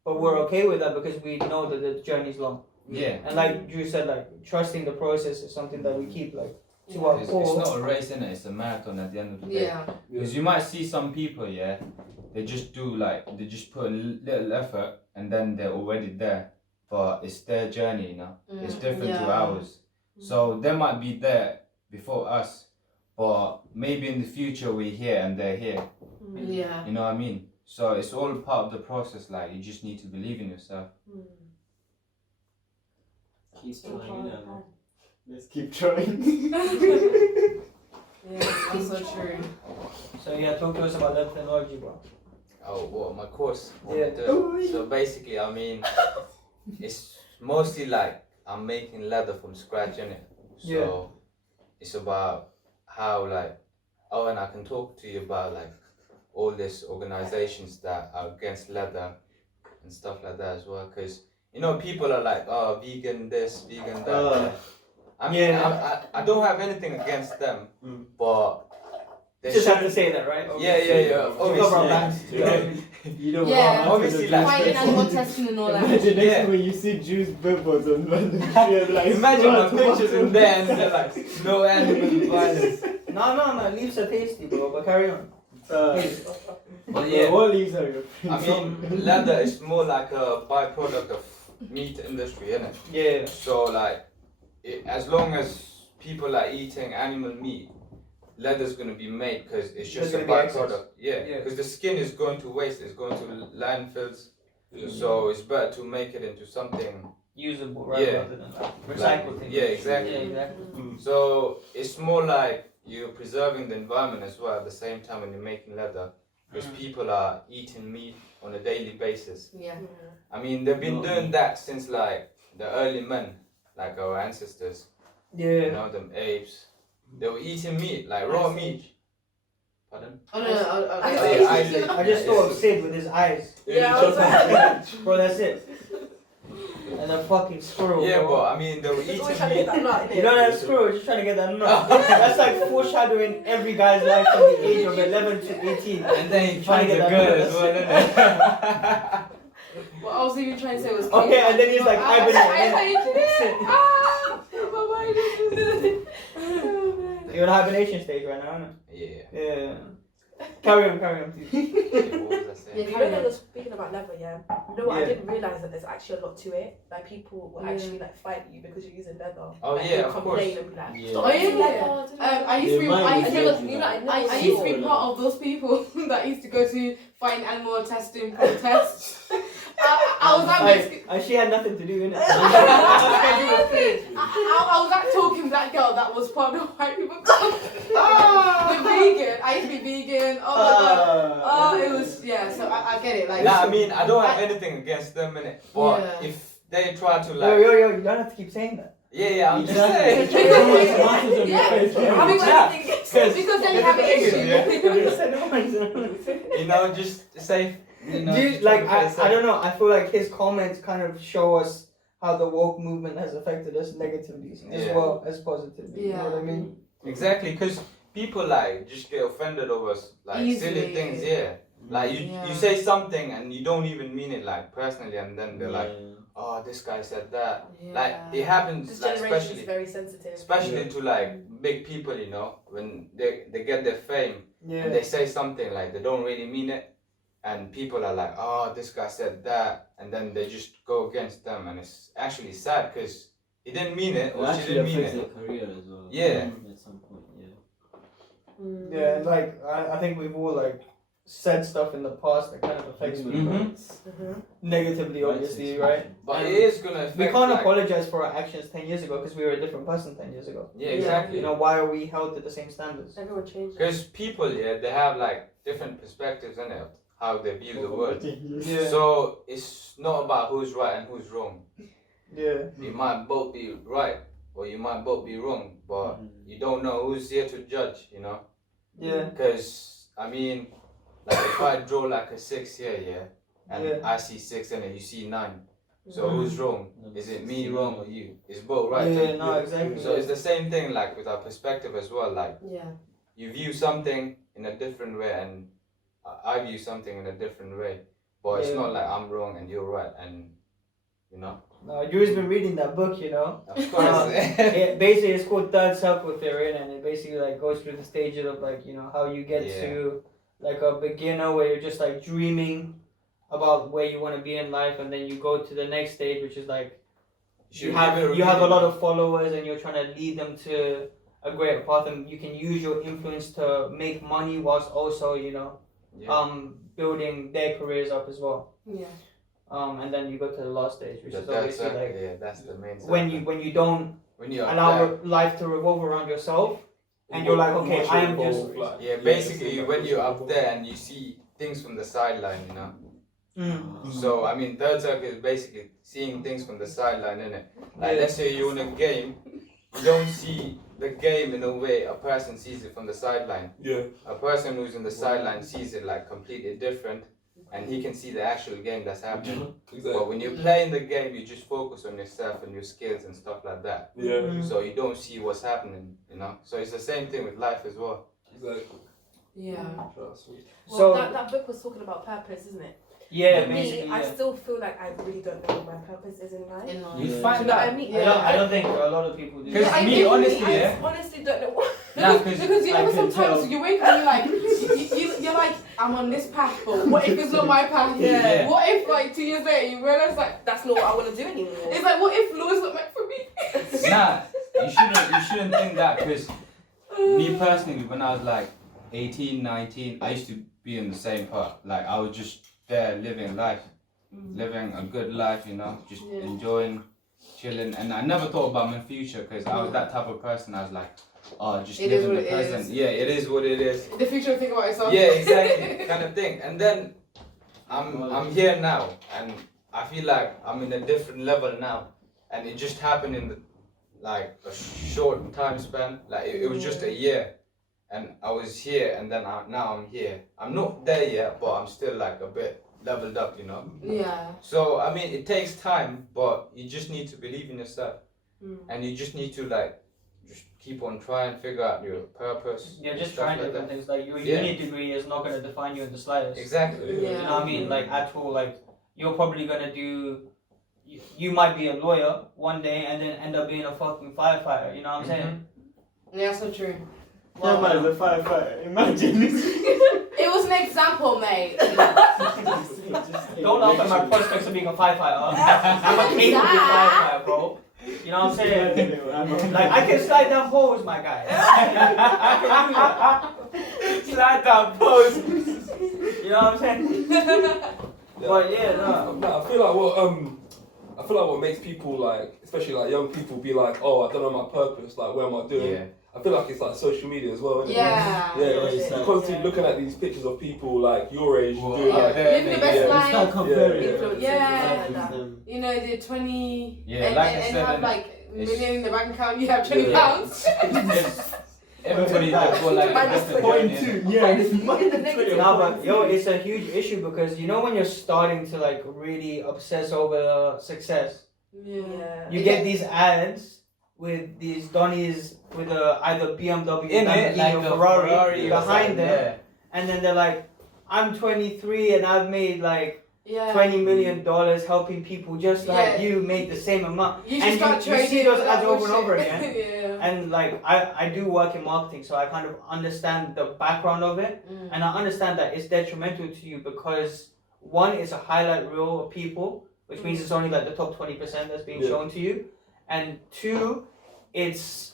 but we're okay with that because we know that the journey's long. Yeah. And like Drew said, like trusting the process is something that we keep like to our core. It's not a race, innit? It's a marathon at the end of the day. Yeah. Because you might see some people, they just they just put a little effort and then they're already there. But it's their journey, It's different to ours. So they might be there before us, but maybe in the future we're here and they're here. Yeah. You know what I mean? So it's all part of the process. Like, you just need to believe in yourself. Keep trying, let's keep trying. Yeah, that's so true. So talk to us about that technology, bro. Oh, what, my course? Yeah. So basically, I mean, it's mostly like I'm making leather from scratch, innit? So it's about how and I can talk to you about like all these organizations that are against leather and stuff like that as well, because people are like, oh, vegan this, vegan that. I mean, I don't have anything against them, but you just have to say that, right? Obviously. You know, obviously, like fighting animal testing and all that. Imagine next time when you see Jews billboards on London, like, imagine my pictures in there and they're like, no animal violence. No, leaves are tasty, bro, but carry on. But yeah, what leaves are your I mean, leather is more like a byproduct of meat industry, isn't it? Yeah. So like, as long as people are eating animal meat, leather's going to be made because it's just a byproduct. Yeah, because the skin is going to waste, it's going to landfills. So it's better to make it into something usable, right? Rather than recycled things. Yeah, exactly. Yeah, exactly. So it's more like you're preserving the environment as well at the same time when you're making leather, because people are eating meat on a daily basis. Yeah. I mean, they've been doing that since like the early men, like our ancestors. Yeah. Them apes. They were eating meat, like raw meat. Pardon? Oh no, I just thought of Sid with his eyes. Yeah, I was like, bro, that's it. And a fucking squirrel. Yeah, bro. but I mean, they were eating always trying to get that nut. You know that squirrel, just trying to get that nut. That's like foreshadowing every guy's life from the age of 11 to 18. And then he trying to get that girl nut. as well, innit? What I was even trying to say was. Okay, and then he's like, You're in a hibernation stage right now, aren't Yeah. you? Yeah. Carry on, please. What was I saying? You know that you're speaking about leather, I didn't realise that there's actually a lot to it. Like people will actually like fight you because you're using leather. Oh like, yeah, they'll of complain course. and be like, Yeah. stop Oh using leather. yeah. I used to be. I used to be Yeah. part of those people that used to go to fight animal testing protests. I was at And she had nothing to do in it. I was that talking black girl that was part of the white people club. The vegan. I used to be vegan. Oh my god. Oh, it was So I get it. Like. Nah, I mean, I don't have anything against them, innit? But if they try to like, Yo, you don't have to keep saying that. Yeah, I'm just Exactly. saying. Tomatoes on your Yeah. face. I mean, Yeah. Because then you have an issue. You know, just say. You know, Dude, just like try to play I don't know. I feel like his comments kind of show us how the woke movement has affected us negatively as Yeah. well as positively. Yeah. You know what I mean? Exactly, because people like just get offended over like silly Easily. things. Yeah, like you Yeah. say something and you don't even mean it like personally, and then they're like, oh, this guy said that. Like it happens, This like generation is especially very sensitive. especially to like big people, you know, when they get their fame Yeah. and they say something like they don't really mean it, and people are like, oh, this guy said that, and then they just go against them, and it's actually sad because he didn't mean it or she Actually didn't mean affects it. their career as well. Yeah. At some point, yeah. Yeah, and like I think we've all like said stuff in the past that kind of affects Human people rights. negatively, obviously, right? But And it is gonna affect. We can't like, apologize for our actions 10 years ago because we were a different person 10 years ago. Yeah, exactly. You know, why are we held to the same standards? Everyone changes. Because people, yeah, they have like different perspectives in it, how they view the world. Yeah. So it's not about who's right and who's wrong. Yeah. You might both be right or you might both be wrong, but you don't know who's here to judge, you know? Yeah. Because, I mean, like if I draw like a 6 here, yeah, and Yeah. I see 6 in it, you see 9. So Mhm. who's wrong? Is it me wrong or you? It's both right. Yeah, no, exactly. So it's the same thing like with our perspective as well. Like Yeah. you view something in a different way and I view something in a different way. But it's Yeah. not like I'm wrong and you're right, and you know. No, Drew's been reading that book, you know. Of course. Basically, it's called Third Circle Theory, and it basically like goes through the stages of like, you know, how you get Yeah. to like a beginner where you're just like dreaming about where you want to be in life, and then you go to the next stage, which is like you have a lot of followers and you're trying to lead them to a greater path, and you can use your influence to make money whilst also, you know, building their careers up as well. Yeah. And then you go to the last stage, which The is third obviously circle, like yeah, that's the main when circle. you don't when you allow life to revolve around yourself, and you're like, okay, I am just yeah, basically when you're up there and you see things from the sideline, you know. So I mean, third circle is basically seeing things from the sideline, innit? Like let's say you're in a game, you don't see the game in a way a person sees it from the sideline. Yeah. A person who's in the sideline sees it like completely different, and he can see the actual game that's happening. Exactly. But when you're playing the game, you just focus on yourself and your skills and stuff like that. Yeah. So you don't see what's happening, you know. So it's the same thing with life as well. Exactly. Yeah. Trust me. Well, So- that book was talking about purpose, isn't it? yeah, For me, basically. I Yeah. still feel like I really don't know what my purpose is in life. In life. You Yeah. find Do you know what I out. mean? I don't think a lot of people do. Because I me, think honestly, I yeah. honestly don't know what. Nah, Because you I know can sometimes tell. you wake up and you're like you're like I'm on this path, but what if it's not my path? Yeah. What if like 2 years later you realize like That's not what I want to do anymore. it's like what if law is not meant for me? Nah, you shouldn't think that, because me personally, when I was like 18, 19, I used to be in the same part. Like I was just there living life, living a good life, you know, just Yeah. enjoying, chilling, and I never thought about my future because I was that type of person. I was like, oh, just It live is in the what it present. is. Yeah, it is what it is. In the future, think about yourself. Yeah, exactly, kind of thing. And then I'm here now, and I feel like I'm in a different level now, and it just happened in the, like a short time span. Like it was just a year, and I was here, and then now I'm here. I'm not there yet, but I'm still like a bit leveled up, you know. Yeah. So I mean, it takes time, but you just need to believe in yourself, and you just need to like just keep on trying, figure out your purpose. You're just stuff trying like different that. things. Like your Yeah. uni degree is not going to define you in the slightest. Exactly. Yeah. You know what I mean? Like at all. Like you're probably gonna do. You might be a lawyer one day and then end up being a fucking firefighter. You know what I'm saying? Yeah, so true. Yeah, man, the firefighter. Imagine this. It was an example, mate. Don't laugh at my prospects of being a firefighter. I'm a capable firefighter, bro. You know what I'm saying? Like I can slide down poles, my guy. I can do that. Slide down pose. You know what I'm saying? But yeah, no. Nah, I feel like what makes people like, especially like young people, be like, oh, I don't know my purpose. Like, what am I doing? Yeah. I feel like it's like social media as well. Isn't Yeah. It? Yeah. Yeah. You're constantly looking at these pictures of people like your age Whoa. doing Yeah. like. Living the best Yeah. Start life. comparing. Yeah. With them. You know, they're 20 Yeah, and, like I and said, have innit? like million in the bank account, you have 20 pounds. Everybody that go like Minus that's the 0.2, journey. yeah, it's The negative No, points. but yo, it's a huge issue because you know when you're starting to like really obsess over success, Yeah. you get these ads with these Donnies with either BMW, In it, Lamborghini, like or a Ferrari or behind something, them, and then they're like, "I'm 23 and I've made like Yeah. $20 million helping people just like Yeah. you made the same amount." You should And start you see trading those with ads that over and bullshit. over again. Yeah. And like I do work in marketing, so I kind of understand the background of it, and I understand that it's detrimental to you because one, it's a highlight reel of people, which means it's only like the top 20% that's being shown to you, and two, it's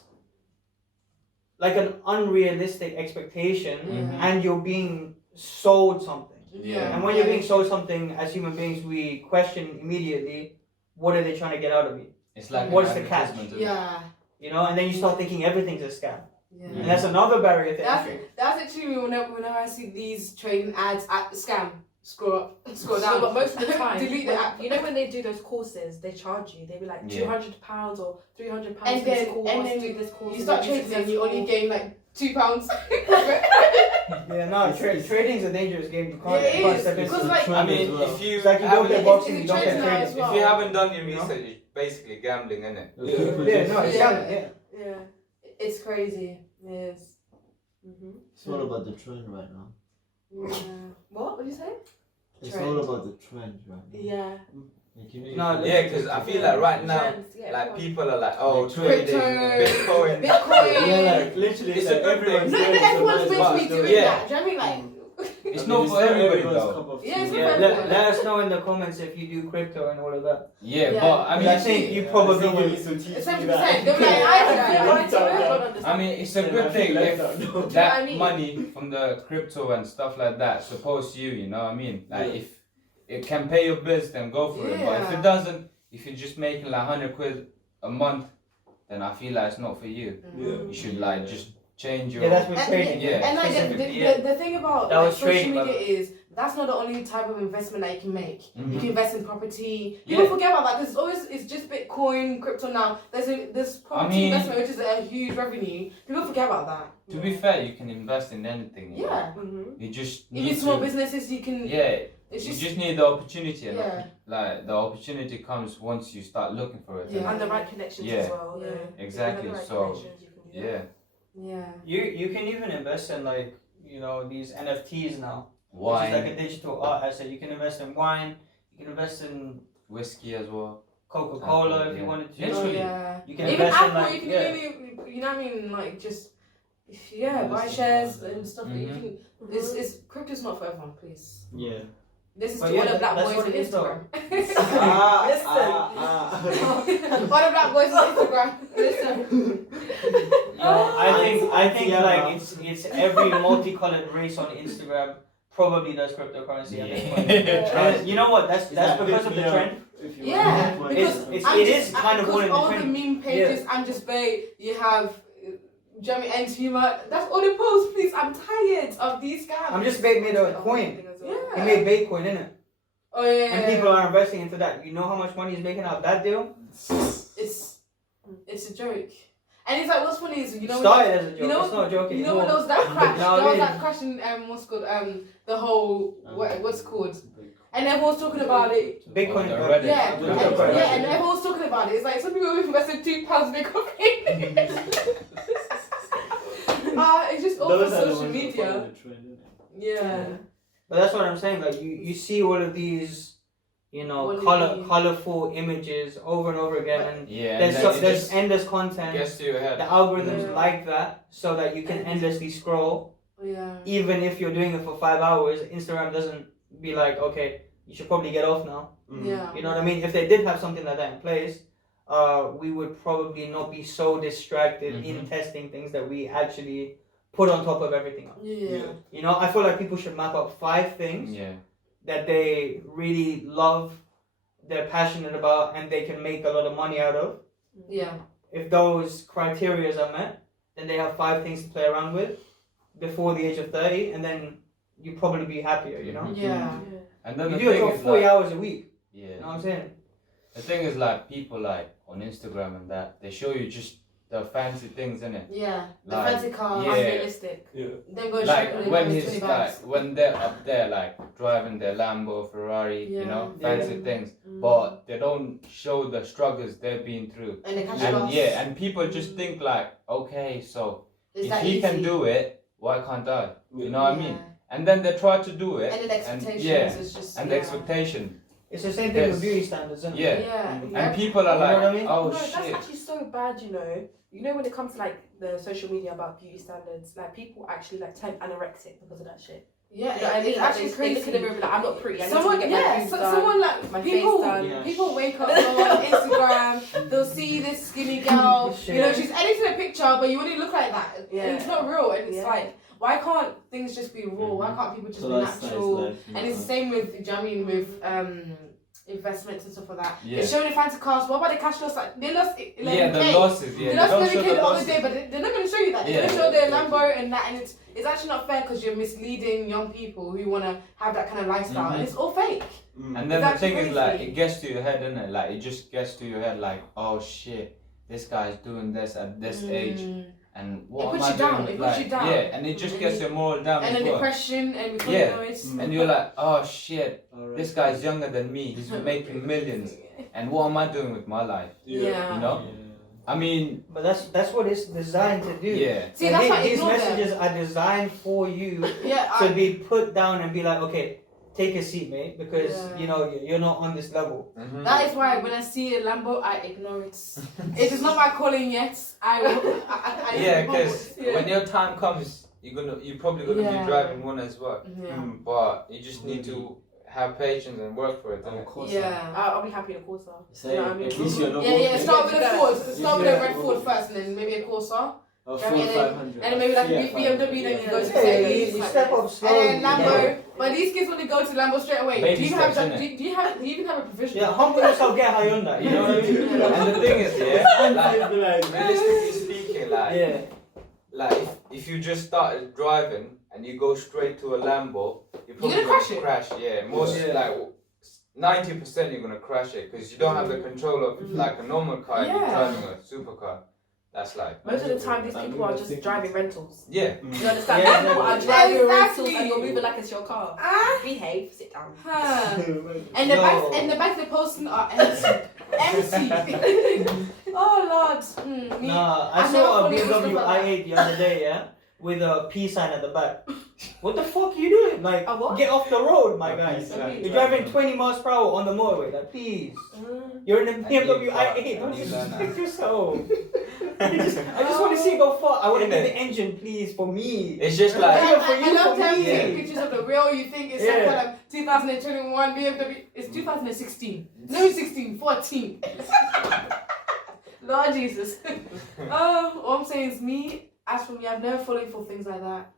like an unrealistic expectation, and you're being sold something. Yeah. And when you're being sold something, as human beings, we question immediately, what are they trying to get out of me? It's like What's an the catch? advertisement, isn't it? Yeah. You know, and then you start thinking everything's a scam, Yeah. and that's another barrier to entry. That's actually whenever I see these trading ads at scam, scroll up, scroll So, down. but most of the time, Delete the app. you know when they do those courses, they charge you. They be like Yeah. £200 or £300 And for this then- course. and then do this course. You start and then trading and you only gain like £2 profit. Yeah, no, trading's a dangerous game. You can't, Yeah, it you can't is, step because, into. like- I mean, if you It's like you don't get haven't, boxing, it's you don't get trading now trading. as well. If you haven't done your You know? research, it's basically gambling, isn't it? Yeah, no, it's Yeah. gambling, yeah. Yeah. It's crazy. It is. Mm-hmm. It's all about the trend right now. Yeah. What? What did you say? It's Trend. all about the trend right now. Yeah. Like, you know, No, Yeah, because I feel like right now, Trends, yeah, like come on. people are like, oh, Like trading, crypto, Bitcoin. Bitcoin. yeah, like literally, It's it's like a good everyone's thing. No, doing it, so everyone's might as meant well to be do it. doing Yeah. that. Do you know what I mean? It's I not mean, for everybody everyone's though. cup of Yeah, it's tea. for Yeah, everyone. let us know in the comments if you do crypto and all of that. Yeah, Yeah. but I mean, I think you probably Someone do. needs to teach It's me 100%. that. They're like, I mean, it's a Then good I feel thing left if out, no. Do you know what that I mean? money from the crypto and stuff like that supports you. You know what I mean? Like Yeah. if it can pay your bills, then go for it. But if Yeah. it doesn't, if you're just making like 100 quid a month, then I feel like it's not for you. Yeah. You should like just change your. Yeah, that's what And- trading. yeah. And like the, specifically, yeah. the thing about That like, was social trading, media is that's not the only type of investment that you can make. You Mhm. can invest in property. People Yeah. forget about that because it's just Bitcoin, crypto now. There's property mean- investment which is a huge revenue. People forget about that. To be fair, you can invest in anything. You know? Yeah. Mm-hmm. You just Even need small to. businesses you can. Yeah. It's You just just need the opportunity. And yeah. like the opportunity comes once you start looking for it. Yeah. And the right connections Yeah. as well. Yeah. If you have the Exactly. right So connections, you can do that. yeah. Yeah. You can even invest in like these NFTs now, which Wine, is like a digital art asset. You can invest in wine. You can invest in whiskey as well. Coca-Cola if you Yeah. wanted to. Oh, Literally. yeah. You can Even invest in Apple, like you can yeah. really, you know what I mean, like just buy Invest in shares that. and stuff. Mhm. You can. It's crypto's not for everyone, please. Yeah. This is But to yeah, all the black that's boys what on it is, though. Instagram. All the black boys on Instagram. Listen. I think Yeah. like it's every multicolored race on Instagram probably does cryptocurrency at this point. And you know what? That's because of the trend. Yeah, because it is kind of all in the all trend. the meme pages, I'm just bait. You have Jeremy and humor. That's all they post. Please, I'm tired of these scams. I'm just made a coin. Yeah. He made Bitcoin, innit? Oh yeah. And people are investing into that. You know how much money he's making out of that deal? It's a joke. And it's like what's funny is Started as a joke. you know- it's not a joke You know anymore. when there was that crash, No, I there was mean- that crash in what's called the whole what's it called, and everyone's talking about it. Bitcoin. The Reddit. Yeah, Yeah, and, Bitcoin. yeah, and everyone's talking about it. It's like some people have invested £2 Bitcoin. It's just all over social media. Yeah. But that's what I'm saying. Like you see all of these, colorful images over and over again, and Yeah. there's and then it there's just endless content. Gets to your The head. algorithms Yeah. like that, so that you can endlessly scroll. Yeah. Even if you're doing it for 5 hours, Instagram doesn't be like, okay, you should probably get off now. Yeah. You know what I mean? If they did have something like that in place, we would probably not be so distracted in testing things that we actually put on top of everything else. Yeah. You know, I feel like people should map out 5 things Yeah. that they really love, they're passionate about, and they can make a lot of money out of. Yeah. If those criteria are met, then they have 5 things to play around with before the age of 30, and then you probably be happier, you know? Yeah. And then You the do it thing for is 40 like, hours a week, yeah. you know what I'm saying? the thing is like people like on Instagram and that they show you just the fancy things in it. Yeah, the Like, fancy car. yeah. Unrealistic. Yeah. Then go Like shopping when with he's 20 like bags. when they're up there like driving their Lambo, Ferrari, you know, Yeah. fancy Yeah. things, but they don't show the struggles they've been through. And they catch And loss. yeah, and people just think like, okay, so Is if that he easy? can do it, why can't I? You know what I mean? Yeah. And then they try to do it, And then the expectations yeah, is just and yeah. the expectation. It's the same thing Yes. with beauty standards, isn't it? Yeah. Yeah. And people are You know like, what I mean? oh no, that's shit. actually so bad, you know. You know when it comes to like the social media about beauty standards, like people actually like turn anorexic because of that shit. Yeah, You know what I mean? it's Like, actually they crazy. look in the mirror and be like, I'm not pretty. I need Someone, to get my yeah, boobs so, done. someone like my people. face done. Yeah. People wake up on Instagram. They'll see this skinny girl. You know, she's editing a picture, but you wouldn't look like that. Yeah. And it's not real, and it's Yeah. like, why can't things just be raw? Why can't people just be natural? And it's the same with, do you know what I mean, with investments and stuff like that. Yeah. They're showing the fancy cars. What about the cash loss? Like they lost 11K. Yeah, the losses. Yeah, They lost don't 11K show the other losses. day, but they're not going to show you that. They're Yeah. going to show their Lambo and that, and it's actually not fair because you're misleading young people who want to have that kind of lifestyle, and it's all fake. And then It's the thing actually is like, crazy. it gets to your head, innit? Like it just gets to your head, like, oh shit, this guy's doing this at this age, and what It am puts I you down, doing? it with puts you life? down. Yeah, and it just gets your moral down And as then well. depression, and before Yeah. you know it, And you're like, oh shit, this guy's younger than me. He's making millions, and what am I doing with my life? yeah. You know? I mean, But that's what it's designed to do. yeah. See, that's why I these ignore them. messages are designed for you Yeah, to be put down and be like, okay, take a seat, mate, because Yeah. you know you're not on this level. Mhm. that is why when I see a Lambo, I ignore it. It is not my calling yet. I will. I Yeah, ignore because it. when your time comes, you're probably gonna Yeah. be driving one as well. Yeah. But you just need to have patience and work for it. Of innit? course. Yeah. I'll be happy in a Corsa. Say, You know what I mean? at least you're not Yeah, yeah. walking. Start with a Ford. Start with a Yeah. red Ford first, and then maybe a Corsa, A I mean, Ford 500. and then maybe like a Fiat BMW. Then you go to Yeah, Mercedes, you step up slowly. and then Lambo. Yeah. But these kids want to go to Lambo straight away. Baby Do you have steps, that? innit? Do you even have a professional? Yeah, humble yourself, get high on that. You know what I mean? Yeah. And the thing is, yeah, like, Like, realistically speaking, like, Yeah. like if you just started driving and you go straight to a Lambo, you're probably gonna crash it. crash. Yeah, most Yeah. like 90% you're gonna crash it because you don't have the control of like a normal car. You're Yeah. driving a supercar. That's like Most of the time, these people are just driving rentals. yeah. You understand? Yeah, People are exactly. driving rentals Exactly. and you're moving like it's your car. Ah. Behave, sit down. Huh. and And the No. bags they're posting are empty. Empty. Oh Lord. Me. Nah, I I've saw a never followed BMW stuff like i8 the other day, yeah, with a peace sign at the back. What the fuck are you doing? Like, A what? get off the road, my A guy. peace sign. You're driving 20 miles per hour on the motorway. Like, please. You're in a BMW i8. Don't disrespect yourself. I just want to see it go far. I want to get the engine, please, for me. It's just I, like I love for them me. taking pictures of the real. You think it's Yeah. some kind of 2021 BMW. It's 2016. No, 16, 14. Lord Jesus. All I'm saying is me. As for me, I've never fallen for things like that.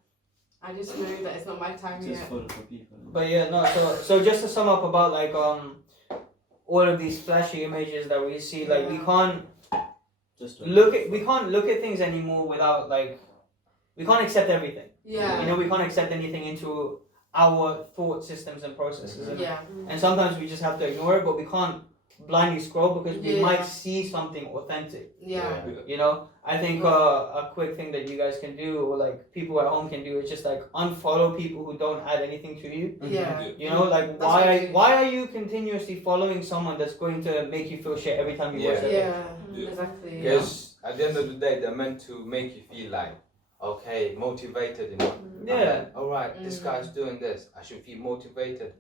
I just know that it's not my time just yet. follow for people. But yeah, no. So just to sum up about like all of these flashy images that we see, like we can't Just we can't look at things anymore without like we can't accept everything. Yeah. You know, we can't accept anything into our thought systems and processes. innit? Yeah. And sometimes we just have to ignore it, but we can't blindly scroll because we Yeah. might see something authentic. Yeah. You know, I think a quick thing that you guys can do, or like people at home can do, is just like unfollow people who don't add anything to you. Yeah. You know, like That's what I do. why are you continuously following someone that's going to make you feel shit every time you watch Yeah. it? Yeah. Yeah. Exactly. because at the end of the day, they're meant to make you feel like okay, motivated. You know. Yeah. I'm like, all right, this Mm. guy's doing this. I should feel motivated.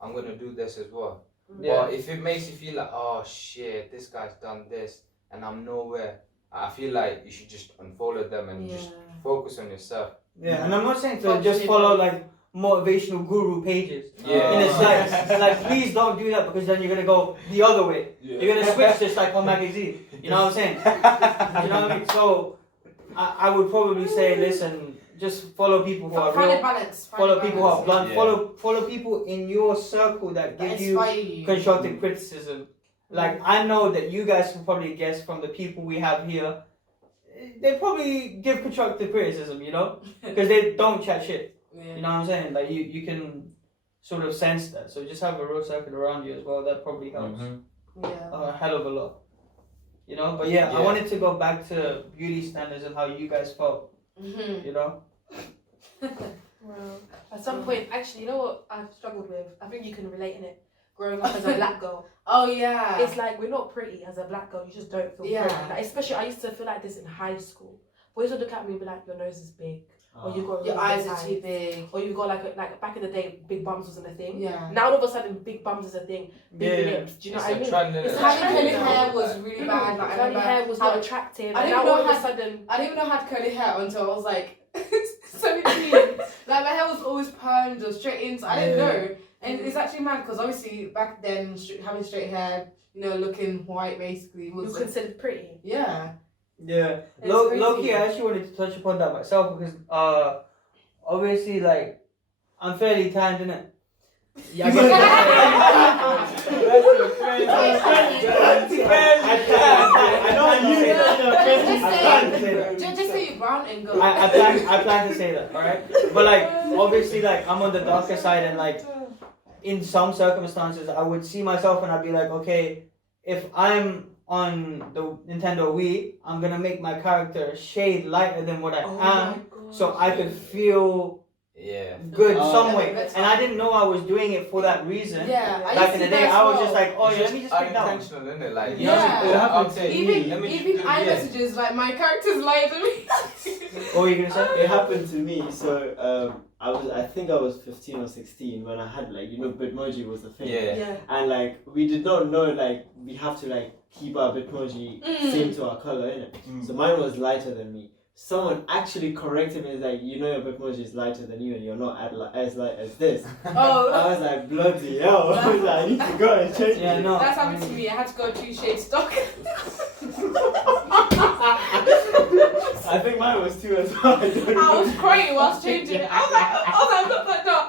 I'm gonna do this as well. Yeah. But if it makes you feel like, oh shit, this guy's done this and I'm nowhere, I feel like you should just unfollow them and just Yeah. focus on yourself. Yeah, and I'm not saying to Focus just on follow your- like motivational guru pages. Yeah. In a sense, like please don't do that because then you're gonna go the other way. You're gonna switch just like on magazine. You know what I'm saying? You know what I mean? So I would probably say, listen, just follow people who are Find a real. balance. Find Follow a people who are balance, blunt. Yeah. Follow people in your circle that that give you inspire you. constructive criticism. Like I know that you guys can probably guess from the people we have here, they probably give constructive criticism, you know, because they don't chat shit. Yeah. You know what I'm saying? Like you can sort of sense that. So just have a real circle around you as well. That probably helps. a hell of a lot. You know, but yeah, I wanted to go back to beauty standards and how you guys felt. You know. Well, at some point, actually, you know what I've struggled with? I think you can relate in it. Growing up as a black girl. Oh yeah. It's like we're not pretty as a black girl. You just don't feel pretty. Like, especially, I used to feel like this in high school. Boys would look at me and be like, "Your nose is big, or you got your eyes are too big, or you got like back in the day, big bums wasn't a thing. Yeah. Now all of a sudden, big bums is a thing. Big lips. Do you know what I mean? It's having curly hair was really bad. Like, curly hair was not attractive. I didn't know how I didn't even know I had curly hair until I was like 17. Like my hair was always permed or straight in. So I didn't know. And it's actually mad because obviously back then having straight hair, you know, looking white basically was considered pretty. Yeah. Yeah. Low-key, I actually wanted to touch upon that myself because obviously like I'm fairly tanned, innit? Yeah, I Just say you're brown and go. I plan to say that, alright? But like obviously like I'm on the darker side and like in some circumstances I would see myself and I'd be like, okay, if I'm on the Nintendo Wii, I'm gonna make my character a shade lighter than what I am so I could feel good some way. And I didn't know I was doing it for that reason. Yeah, back in the day, I was just like, oh yeah, let me just pick that one. Unintentional, isn't it? Like, even iMessages, like my character's lighter than me. What were you gonna say? It happened to me. So I think I was 15 or 16 when I had like, you know, Bitmoji was the thing. Yeah. And like we did not know like we have to like keep our Bitmoji same to our color, innit? So mine was lighter than me. Someone actually corrected me, like, you know your Bitmoji is lighter than you and you're not as light as this. Oh. I was like, bloody hell. I was like, I need to go and change it. No. That's happened to me. I had to go 2 shades dark. I think mine was 2 as well. I was crying whilst changing it. I was like, I'm not that dark.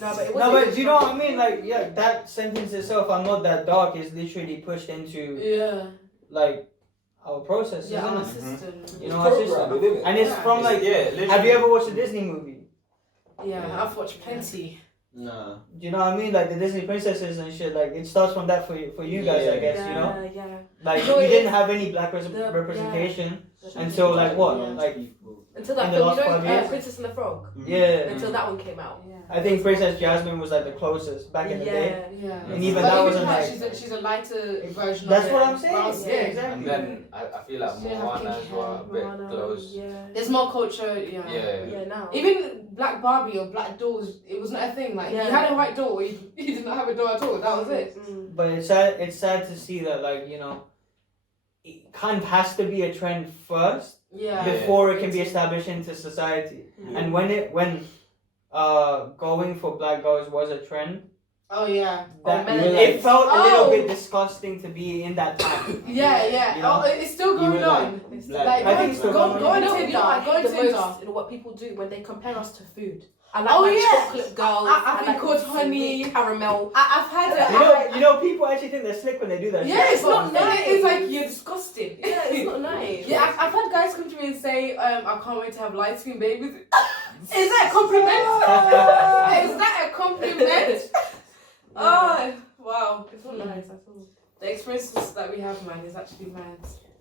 No, but do you know what I mean? Like, yeah, that sentence itself, I'm not that dark, is literally pushed into like our process, isn't our it? system. You know, our system. And it's from like, have you ever watched a Disney movie? Yeah, I've watched plenty. No. Do you know what I mean? Like the Disney princesses and shit, like it starts from that for you guys, I guess, you know? Yeah. Like you didn't have any black representation until like what? Like until that in the film, last 5 years? Princess and the Frog. Yeah. Until that one came out. I think Princess Jasmine was like the closest back in the day. Yeah. And even that wasn't like. She's a lighter version. That's of what it. I'm saying. Yeah, exactly. And then I feel like Mizanah as well, a bit close. Yeah. There's more culture. Yeah. Now. Even Black Barbie or Black dolls, it was not a thing. Like you had a white doll, or you did not have a doll at all. That was it. But it's sad to see that, like, you know, it kind of has to be a trend first before it can be established into society. And when going for black girls was a trend, it felt a little bit disgusting to be in that time. Yeah. You know? It's still going on. Like, I think it's still going on. Go on Tinder. You know what people do when they compare us to food. I like chocolate girls. I've been like called honey, caramel. I've had You know, people actually think they're slick when they do that. Yeah, it's not nice. It's like you're disgusting. Yeah, it's not nice. Yeah, I've had guys come to me and say, I can't wait to have light skin babies. Is that a compliment? Is that a compliment? Oh, wow. It's not nice at all. The experiences that we have, man, is actually mad.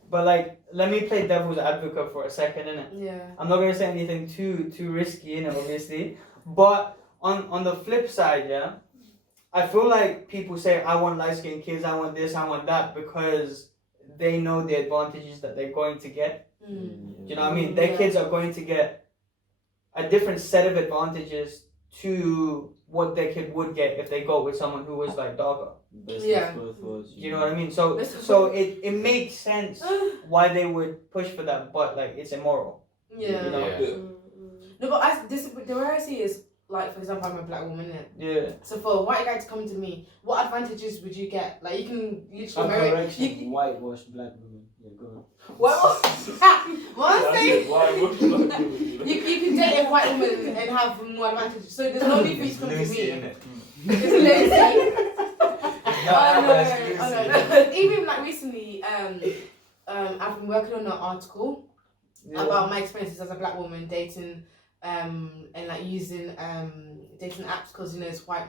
But like, let me play devil's advocate for a second, innit? Yeah. I'm not gonna say anything too risky, innit, obviously. But on the flip side, yeah, I feel like people say, I want light-skinned kids, I want this, I want that, because they know the advantages that they're going to get. Do you know what I mean? Their kids are going to get a different set of advantages to what their kid would get if they go with someone who was like darker. You know what I mean? So it makes sense why they would push for that, but like it's immoral. Yeah. You know? No, but the way I see it is, like, for example, I'm a black woman, innit? Yeah. So for a white guy to come to me, what advantages would you get? Like, you can literally correction, whitewashed black women. Yeah, go on. What I'm saying? You can date a white woman and have more advantages. So there's no need for you to come to me. It's lazy. No. Even like recently, I've been working on an article about my experiences as a black woman dating, and like using dating apps because it's white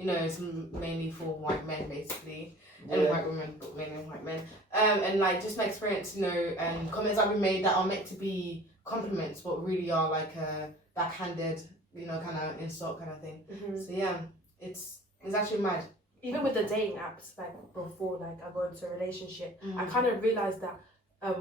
you know, it's mainly for white men basically, and white women, but mainly white men. And like just my experience, you know, and comments I've been made that are meant to be compliments, but really are like a backhanded, you know, kind of insult kind of thing. So yeah, it's actually mad. Even with the dating apps, like before, like I go into a relationship, I kind of realized that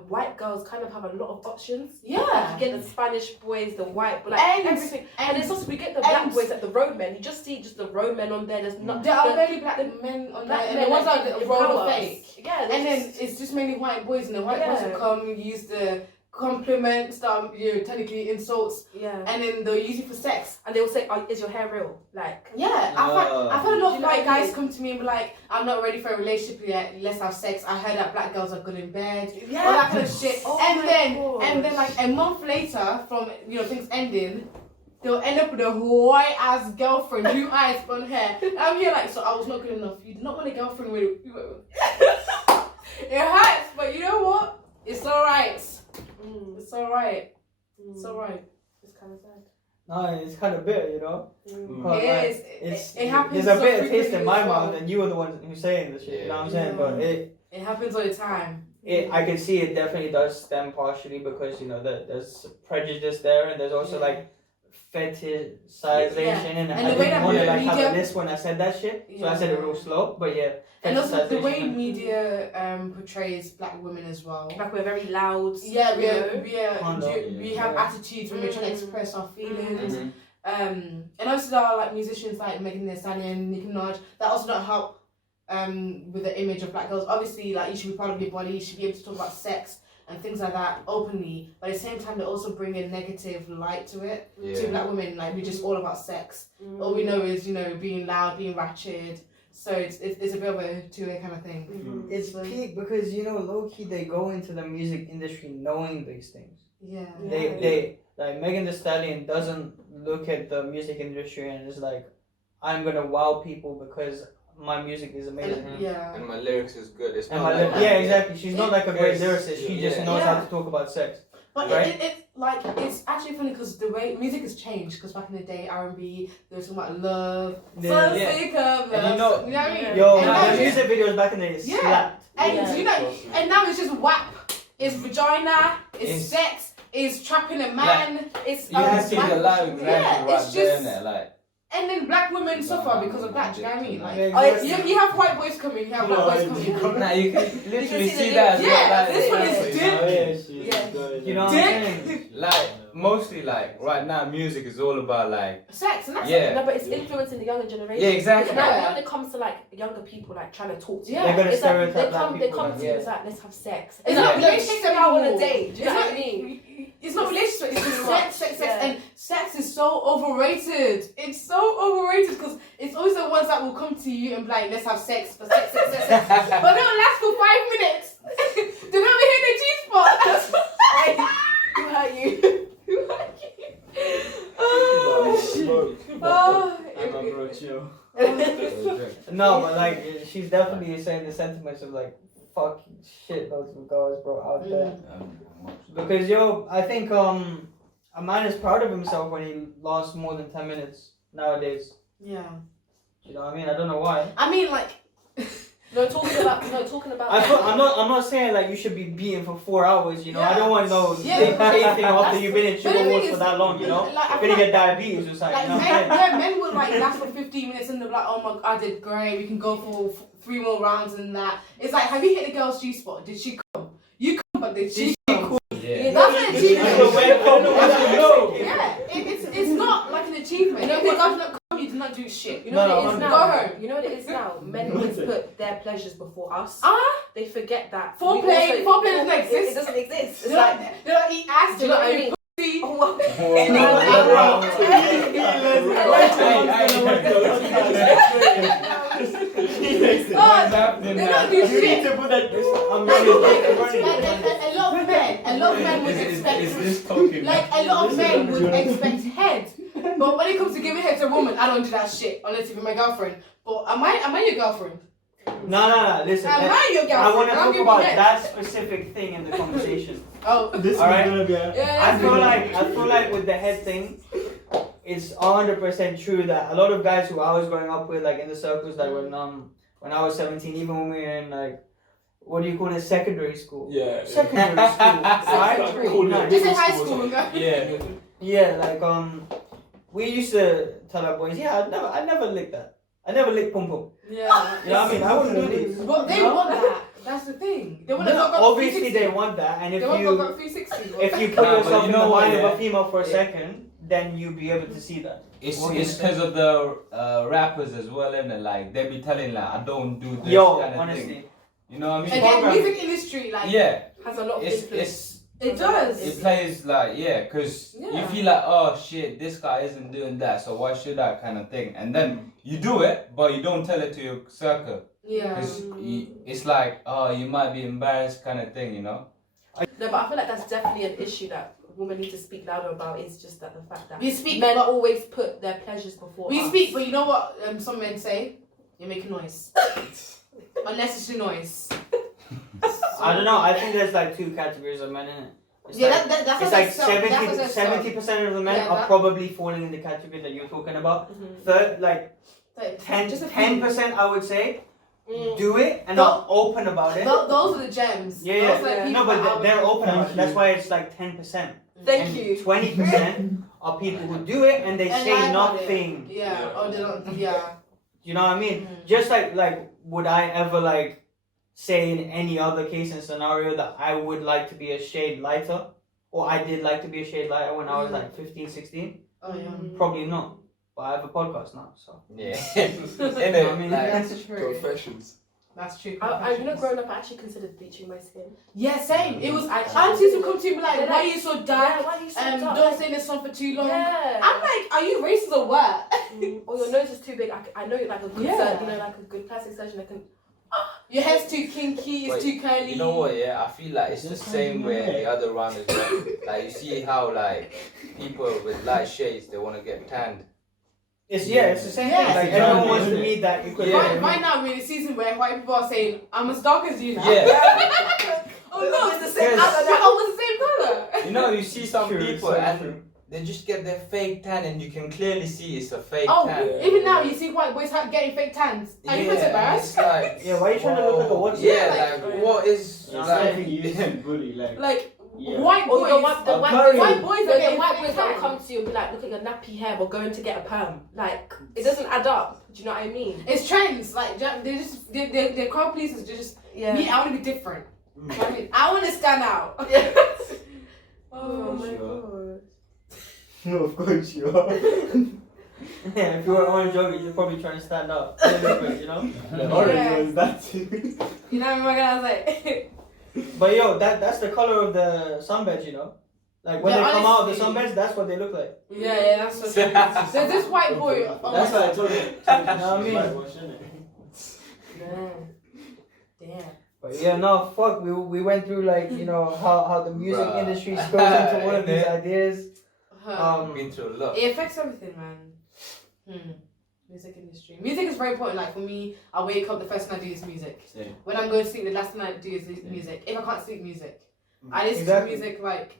white girls kind of have a lot of options. Yeah. Like you get the Spanish boys, the white, but like everything. And it's also, we get the black boys, like the road men. You just see just the road men on there. There's not. There are barely black men on there. And the ones that roll the fake. Yeah. And then it's just mainly white boys, and the white boys will come use the compliments that you technically insults. Yeah. And then they'll use it for sex. And they will say, oh, is your hair real? Like. Yeah. I've had a lot of white guys mean? come to me and be like, I'm not ready for a relationship yet, let's have sex. I heard that black girls are good in bed. Yeah. All that kind of shit. Oh and then like a month later from, you know, things ending, they'll end up with a white ass girlfriend, blue eyes, blonde hair. And I'm here like, so I was not good enough. You did not want a girlfriend with it hurts, but you know what? It's alright. It's alright. It's alright. It's kind of sad. No, it's kind of bitter, you know. It is. It happens. There's a so bitter taste frequently in my as well. mouth, and you were the one who's saying the shit. You know what I'm saying? But It happens all the time. I can see it definitely does stem partially because, you know, there's prejudice there, and there's also like fetishization, and the I way didn't that want to like media- have a list when I said that shit, so I said it real slow. But yeah, And also the way fetishization. media portrays black women as well. Like we're very loud. Yeah, Conduct. we have attitudes when we're trying to express our feelings. And also there are like musicians like Stallion, Nicki Minhaj that also don't help with the image of black girls. Obviously, like you should be proud of your body, you should be able to talk about sex and things like that openly, but at the same time they also bring a negative light to it. To black women, like we're just all about sex. All we know is, you know, being loud, being ratchet. So it's a bit of a two-way kind of thing. It's peak because, you know, low key they go into the music industry knowing these things. Yeah. They like Megan Thee Stallion doesn't look at the music industry and is like, I'm gonna wow people because my music is amazing. And my lyrics is good. It's And not my like exactly. She's not like a great lyricist. She just knows how to talk about sex. But right? it's actually funny because the way music has changed. Because back in the day, R&B, they were talking about love, Yeah. sick of love. And you know what I mean? Yo, And now the it's music videos back in the day slapped. And you know, and now it's just WAP. It's vagina. It's It's- sex. It's trapping a man. It's you can see the live example right it's there, just. innit? Like, And then black women suffer because of that. Do you know what I mean? Like, Yeah, you have white boys coming. You have black boys coming. nah, you can literally see see the that as Yeah, well. Like, this one is You know what I'm saying? like mostly like right now music is all about like Sex, and that's Yeah. No, but it's influencing the younger generation. Yeah, exactly. Now, when it comes to like younger people like trying to talk to you, Yeah. They're gonna it's like stereotype they black come people. to you, it's like let's have sex. It's not like, relationships let's go out on a anymore. date. Do you know what I mean? It's not relationships. It's just sex, Yeah. and sex is so overrated. It's so overrated because it's always the ones that will come to you and be like, let's have sex, but sex, but they don't last for 5 minutes. They don't hit the G-spot. Who hurt you? I'm a bro, chill. No, but like she's definitely saying the sentiments of like fuck shit loads of girls bro out there. Because yo, I think a man is proud of himself when he lasts more than 10 minutes nowadays. Yeah. You know what I mean? I don't know why. I mean, like. talking about. I'm not saying like you should be beaten for 4 hours, you know. I don't want no Yeah. big thing after you've been in But sugar the thing wars is, for that long, you know. Like, I You're feel gonna like, get diabetes or something. like You know what I'm saying? men would like last for 15 minutes and they're like, oh my god, I did great. We can go for 3 more rounds and that. It's like, have you hit the girl's G-spot? Did she come? You come, but did she come? yeah. That's an achievement. Yeah. It's not like an achievement. If the girl did not come, you did not do shit. You know No, what it is no, now? go home. You know what it is now? Men always put their pleasures before us. They forget that. Foreplay doesn't exist. It doesn't exist. It's They like, don't eat ass. do They you know what I don't mean? eat pussy. Oh, well. They don't do shit. to put that. A lot of men would expect. Is this talking? Like a lot of men would expect head, but when it comes to giving head to a woman, I don't do that shit unless you're my girlfriend. But am I your girlfriend? No. Listen. Am I your girlfriend? I want to I'm talk giving about head. that specific thing in the conversation. Oh, This is Alright. gonna be a... yeah. I feel like with the head thing, it's 100% true that a lot of guys who I was growing up with, like in the circles that when I was 17, even when we were in like, what do you call it, secondary school? Yeah. Secondary school, right? Just in high school. Yeah. Yeah, like we used to tell our boys, yeah, I never licked that. I never licked pum pum. Yeah. You know what I mean? I wouldn't do this. But they want that. That's the thing. They want to No, go obviously they want that, and They want to go 360. if you put Nah, but yourself you in the know what, mind of yeah? a female for a second, then you'll be able to see that. It's What because of the rappers as well, innit? Like they be telling like I don't do this Yo, kind of honestly. thing. You know what I mean? Again, music industry, like, Yeah, Has a lot of influence. it does. it plays like because you Yeah. feel like oh shit, this guy isn't doing that, so why should I kind of thing? And then you do it, but you don't tell it to your circle Yeah. because it's like oh you might be embarrassed kind of thing, you know? No, but I feel like that's definitely an issue that women need to speak louder about. Is just that the fact that We speak, men but always put their pleasures before we us. speak, but you know what? Some men say, you're making noise, unnecessary noise. I don't know. I think there's like two categories of men in it. It's Yeah, like, that's it's what like I said, 70% of the men Yeah, are that- probably falling in the category that you're talking about. Mhm. Third, like Just a 10% I would say Mm. do it and Tho- are open about it. Those are the gems. Yeah, yeah. Those are the Yeah. people No, but that they're are- open about it. Thank That's you. why it's like 10%. Thank And you. 20% are people who do it and they And say lie about it. nothing. Yeah, or they don't. Yeah. You know what I mean? Mm. Just like would I ever like say in any other case and scenario that I would like to be a shade lighter, or I did like to be a shade lighter when I was like 15, 16? Oh yeah. Probably not. But I have a podcast now, so. Yeah. I mean, That's true. Professions. That's true. You know, growing up, I actually considered bleaching my skin. Yeah, same. It was. Actually, Aunties would come to me like, They're "Why like, are you so dark? why are you so dark? Don't stay in the sun for too long." Yeah. I'm like, "Are you racist or what?" Or your nose is too big. I know like a good, Yeah. like a good plastic surgeon that can. Your hair's too kinky. It's Wait, too curly. You know what? Yeah, I feel like it's the same way the other round as well. Like you see how like people with light shades they want to get tanned. it's the same Yeah, thing. Like it's everyone exactly, wants to isn't it? meet that equal. Yeah. Right now, we're in a season where white people are saying, "I'm as dark as you now." Yeah. Oh no, it's the same Yes. color. They're almost the same color. You know, you see some True, people so and true. they just get their fake tan and you can clearly see it's a fake Oh, tan. even now you see white boys getting fake tans. Are you Yeah, embarrassed? it's like Yeah, why are you trying to look like a whoa. watch? Yeah, Yeah, like what is It's like something you used to bully, like. Like Yeah. white Or boys. the white Apparently- White boys are the getting white fake boys that will tan. come to you and be like, look at your nappy hair, we're going to get a perm. Like, it doesn't add up. Do you know what I mean? It's trends. Like they're crowd pleasers. They're just Yeah. me. I want to be different. You know what I mean, I want to stand out. Oh my Sure. god. No, of course you are. Yeah, if you were orange yogurt, you're probably trying to stand up. You know? The orange was that too. You know what I mean? I was like, But yo, that's the color of the sunbeds, you know? Like when Yeah, they come out of the honestly. sunbeds, that's what they look like. yeah, that's what. There's this white boy. Oh That's my why I God. told you. You know what I mean? Whitewash, innit? Damn. But yeah, no, fuck. We went through like, you know, how the music Bruh. industry spills into all of these ideas. I've been through a lot. It affects everything, man. Music industry. Music is very important. Like for me, I wake up, the first thing I do is music. Same. When I'm going to sleep, the last thing I do is music. If I can't sleep, music. I listen Exactly. to music like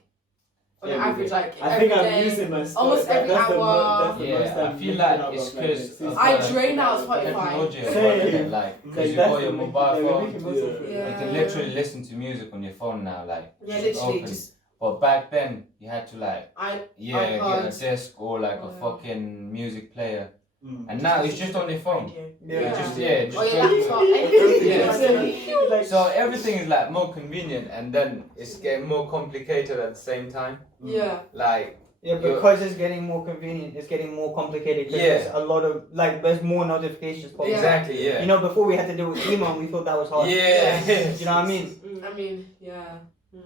on Every an average, day. like I every think I'm day. using my almost every that's the hour. that's the Yeah, most I I'm feel using like out it's of, like, because the of I the drain out Spotify. technology as Same. well, innit? Like, because you that's got your the- mobile like, we're phone, making most of it. Yeah. you can literally listen to music on your phone now, like, Yeah, just literally. open. Just But back then, you had to like, I. get a iPods. disc or like a Yeah. fucking music player. Mm. And now it's just on your phone. Radio. You Yeah. just, just Or your plug it. laptop. Anything. Yeah. Like, So everything is like more convenient, and then it's getting more complicated at the same time. Yeah. Like Yeah, because it's getting more convenient, it's getting more complicated. 'Cause Yeah. there's a lot of, like, there's more notifications. popping up. exactly, yeah. You know, before we had to deal with email and we thought that was hard. Yeah. You know what I mean? I mean, yeah.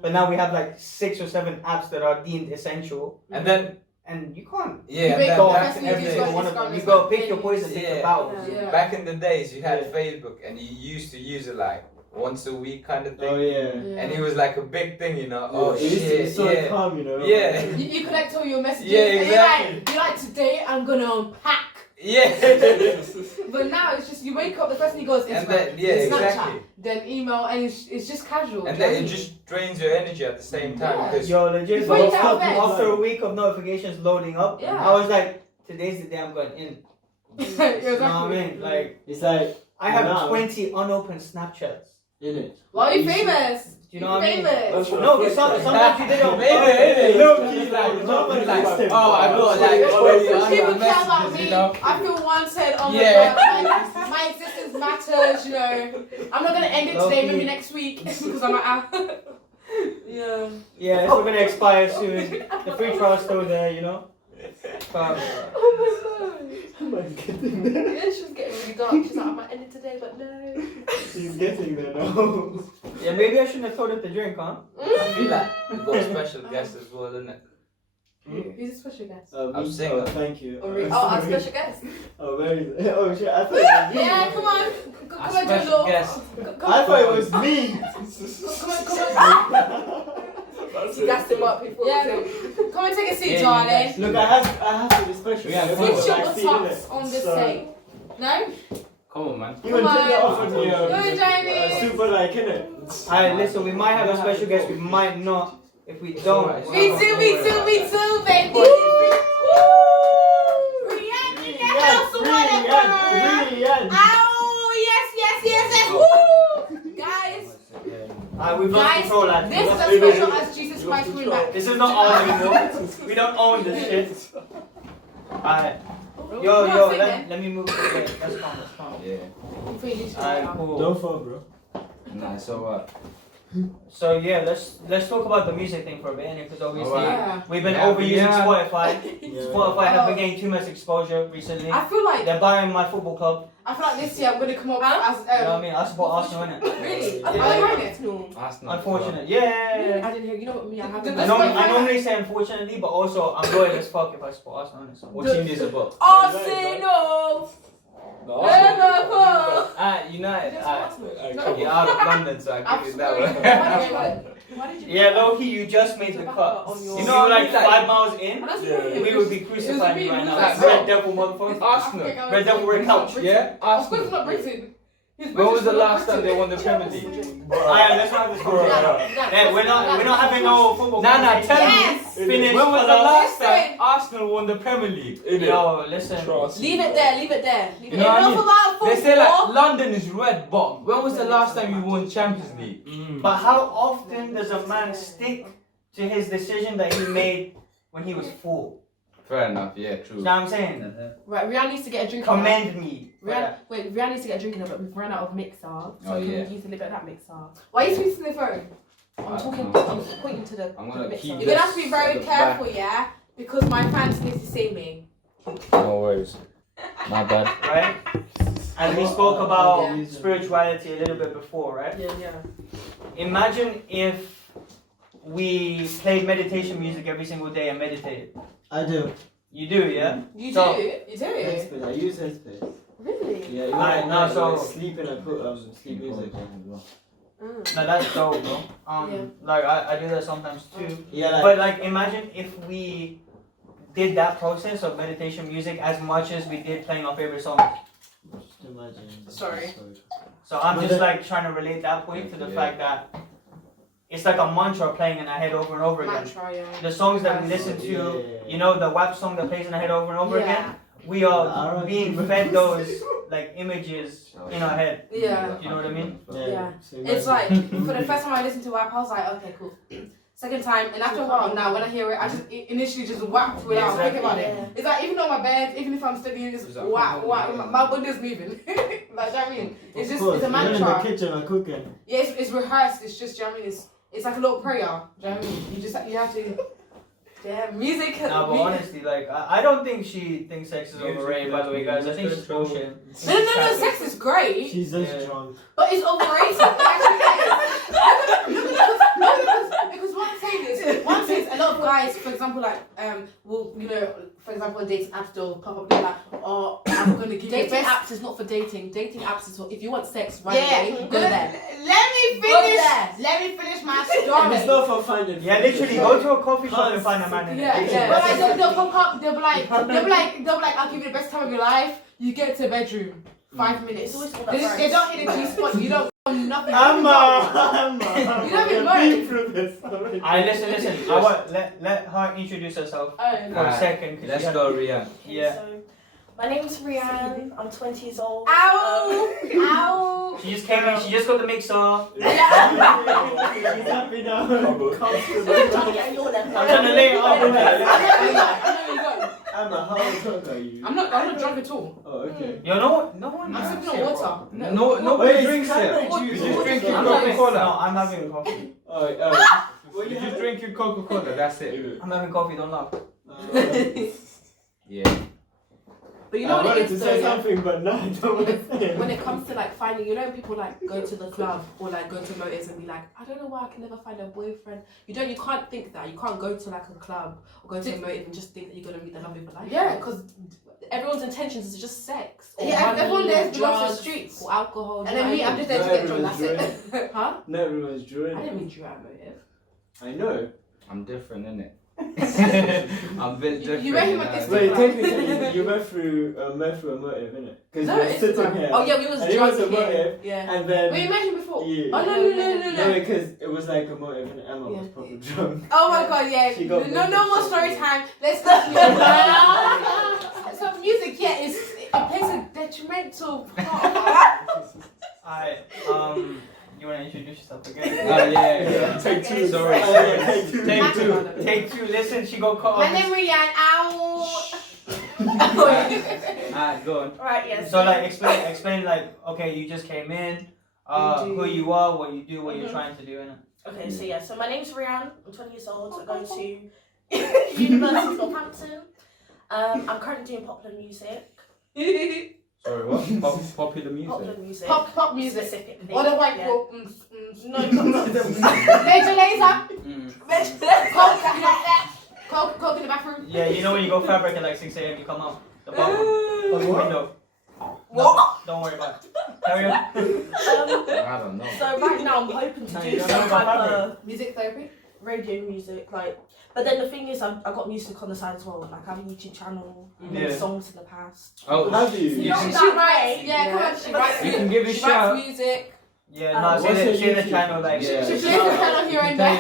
But now we have like 6 or 7 apps that are deemed essential, And then and you can't yeah, and wake then up, back, first thing you do is every go one to of them. Instagram You and go start pick your playing poison, pick Yeah. your battles. Yeah. back in the days you had Yeah. Facebook and you used to use it like once a week kind of thing. oh yeah. Yeah. And it was like a big thing, you know. Yeah, Oh it used to be shit, so yeah. calm, you know. Yeah. You collect all your messages. Yeah, And exactly. you're like, today I'm gonna unpack. Yeah. But now it's just you wake up, the first thing you go is And Instagram, then- yeah, then Snapchat, exactly. then email, and it's just casual. And do you know then what I it mean? just drains your energy at the same time Yeah. because Yo, legit, Before you get out of after, bed. after a week of notifications loading up, Yeah. I was like, today's the day I'm going in. Yeah, You know what I exactly. mean? Like, It's like I have now, 20 unopened Snapchats. innit? Why are you famous? Do you know what I mean? Famous. No, because sometimes you didn't. Look, he's like, nobody likes him. oh, I got People care about me. I feel wanted. Oh my Yeah. god, my existence matters. You know, I'm not gonna end it today. Maybe next week because I'm out. Yeah. Yeah, it's gonna expire soon. The free trial's still there, you know. But, Oh my goodness. Yeah, she was getting really dark. She's like, I might end it today, but no. He's getting there now. yeah, maybe I shouldn't have told her to drink, huh? I feel like we've got a special guest as well, isn't it? Who's a special guest? I'm single. Oh, thank you. Oh, really? Our special guest. Oh, where is it? Oh shit! I thought it was me. Yeah, come on. Come A on, do a special little. guest. I thought it was me. Come on. She gassed him up before. Yeah. Come and take a seat, Yeah, darling. Look, I have to be special. Yeah, It's come on. Put your like, see, buttocks innit? on the So- seat. No? Come on, man. You Come want to take that on. off on me? Come on, Jamie. Super like, innit? Alright, listen, we might have a special guest, we might not. If we don't, Me too, baby. Woo! Rihanna in the house, whatever. Brilliant. Oh, yes. Woo! Guys, we've lost Guys, control, lads. this is as special as Jesus Christ coming back. This is not ours anymore. We don't own this shit. Alright. Yo, Come on, let me move quickly. That's calm. Yeah. Alright, cool. Don't fall, bro. Nah, so what? So yeah, let's talk about the music thing for a bit, because obviously Alright. we've been Yeah, overusing yeah. Spotify. Yeah. Spotify have been getting too much exposure recently. I feel like They're buying my football club. this year I'm gonna come up as You know what I mean? I support Arsenal, innit? Really? Yeah. Are they wearing it? No. Arsenal. Unfortunate. Yeah. I didn't hear. You know what me? I haven't. Did I, this I normally say unfortunately, but also I'm loyal as fuck if I support Arsenal, innit? So What team is it about? Arsenal! No, Ah, United. No. You're out of London, so I give you that one. Why did you? Yeah, low-key, you just made the cut. On your- You know, like like- 5 miles in, And that's Yeah. really we would be crucifying you right now. Like Bro. Red Devil motherfucker. Arsenal. Red Devil Red Couch. Yeah, Of course Arsenal. it's not Britain. He's When British, was the but not last time Britain. they won the Premier League? Alright, let's not have this conversation. Yeah, we're not having no football. Nah, conversation. tell me. Yes! Finish. When was the colour. last time Listen. Arsenal won the Premier League? Yo, listen. Trust. Leave it there. Leave it there. Leave You it know what I there. mean? Enough about They say like football. London is red, but when was the last time you won Champions League? But how often does a man stick to his decision that he made when he was 4? Fair enough, yeah, You true. know what I'm saying? Right, Rihanna needs to get a drink. now. Commend me. Rihanna needs to get a drink now, but we've run out of mixer. So Oh, can yeah. we use a little bit of that mixer? Why are you speaking to the phone? I'm talking. I'm pointing to the. I'm to gonna the mixer. keep You're gonna have to be very At the careful, yeah? Because my fans need to see me. No worries. My bad. Right? And we spoke about Yeah. spirituality a little bit before, right? Yeah. Imagine if we played meditation music every single day and meditated. I do. You do, yeah? You So- do? You do? Headspace. I use Headspace. Really? Yeah. Alright, now, so- sleeping, I put sleep music. No, that's dope, bro. Like I do that sometimes too. Yeah, like. But like, imagine if we did that process of meditation music as much as we did playing our favorite songs. Just imagine. Sorry. So I'm But just then- like trying to relate that point to the Yeah. fact that it's like a mantra playing in our head over and over again. Mantra, yeah. The songs that we listen to, Yeah. you know, the WAP song that plays in our head over and over Yeah. again, we are R&B. being fed those like images in our head. Yeah. You know what I mean? Yeah. So It's imagine. like, for the first time I listened to WAP, I was like, okay, cool. Second time, and after a while now, when I hear it, I just initially just whacked without thinking about it. Yeah. It's like, even on my bed, even if I'm studying, it's whack. My body is moving. Like, do you know what I mean? It's Of just, course, it's a even in the mantra. kitchen, I'm cooking. Yeah, it's rehearsed. It's just, do you know what I mean? It's like a little prayer. Do you know what I mean? You have to. Yeah, music. No, but honestly, like I don't think she thinks sex is overrated. By the way, guys, I think she's bullshit. No, sex is great, She's just Yeah. drunk. but it's overrated. It actually is. Because what I'm saying is, one says a lot of guys, for example, like will, you know, for example, on dating apps they'll pop up, they're like, oh, I'm gonna give you Dating best. apps is not for dating. Dating apps is for if you want sex right Yeah, away, go there. Let me Go finish. there. Let me finish my And it's story. not for finding. Yeah, literally, go to a coffee shop and find a man in Yeah, it. yeah. But like, they'll pop up. They'll be like, I'll give you the best time of your life. You get to the bedroom, 5 minutes. It's always all They that don't hit the G spot. You don't. Nothing. Emma. You don't even We've been know. through this already. Listen. I want let her introduce herself for a Alright, second. 'Cause Let's she go, Rian. Yeah. So, my name's Rianne. I'm 20 years old. Ow! Ow! She just came in. She just got the mixer. He's happy now. Come Comfortable. I'm trying to get on your level. I'm trying to lay it up. Emma, how drunk are you? I'm not drunk at all. Oh, okay. Yo, no one. I'm sipping on water. Nobody Wait, drinks it's it. cranberry You juice. just drink your I'm not having Coca-Cola. No, I'm having coffee. What You you just drink your Coca-Cola, that's it. I'm having coffee. Don't laugh. Yeah. But you know what I it wanted to is though, say yeah? something, but no, I don't want to say it. When it comes to like finding, you know, people like go to the club or like go to motives and be like, I don't know why I can never find a boyfriend. You can't think that. You can't go to like a club or go to a motive and just think that you're gonna meet the love of your life. Yeah. because everyone's intentions is just sex. Or Yeah, money, everyone there belongs to the drugs, streets. or alcohol. And do you then know me, what I I'm mean? just there to No, get drunk, that's everyone's it. Huh? No, everyone's I drawing. didn't mean you out motive. I know. I'm different, innit? I'm built different. You met him at know? this Wait, technically, you went through a motive, innit? Because No, you were it's sitting here. Oh yeah, we was And it was drunk a here. motive. Yeah. And then. Wait, you met him before? Yeah. Oh no. No, because it was like a motive and Emma was Yeah. probably drunk. Oh my god, yeah. She got No mental more story shit. time. Let's go. So music, yeah, it plays a detrimental part. Alright. You wanna introduce yourself again? Yeah. Take two. Sorry. Take two. Take two. Listen, she got caught My off. name is Rianne. Ow. Alright, go on. Alright, yes. So like explain like okay, you just came in, who you are, what you do, what you're trying to do, innit? Okay, so yeah, so my name's Rianne. I'm 20 years old. I go to University of Northampton. I'm currently doing popular music. Sorry, what? Popular music? Popular music. Pop music. Specifically. Or the white Yeah. people. No, not Major laser. Mm. Coke in the bathroom. Yeah, you know when you go fabric at like 6 a.m. you come out the bathroom, the window. What? Don't worry about it. Carry on. I don't know. So right now I'm hoping to No, do you don't some know about type fabric. of Music therapy. radio music, like. But then the thing is, I got music on the side as well. Like I have a YouTube channel, made Yeah. songs in the past. Oh, Have you? You Not can- that She writes. great. Yeah, come on. She writes. You can give a She shout. writes music. Yeah, no, What's say your the YouTube? channel like Yeah. She yeah. plays the piano here and there.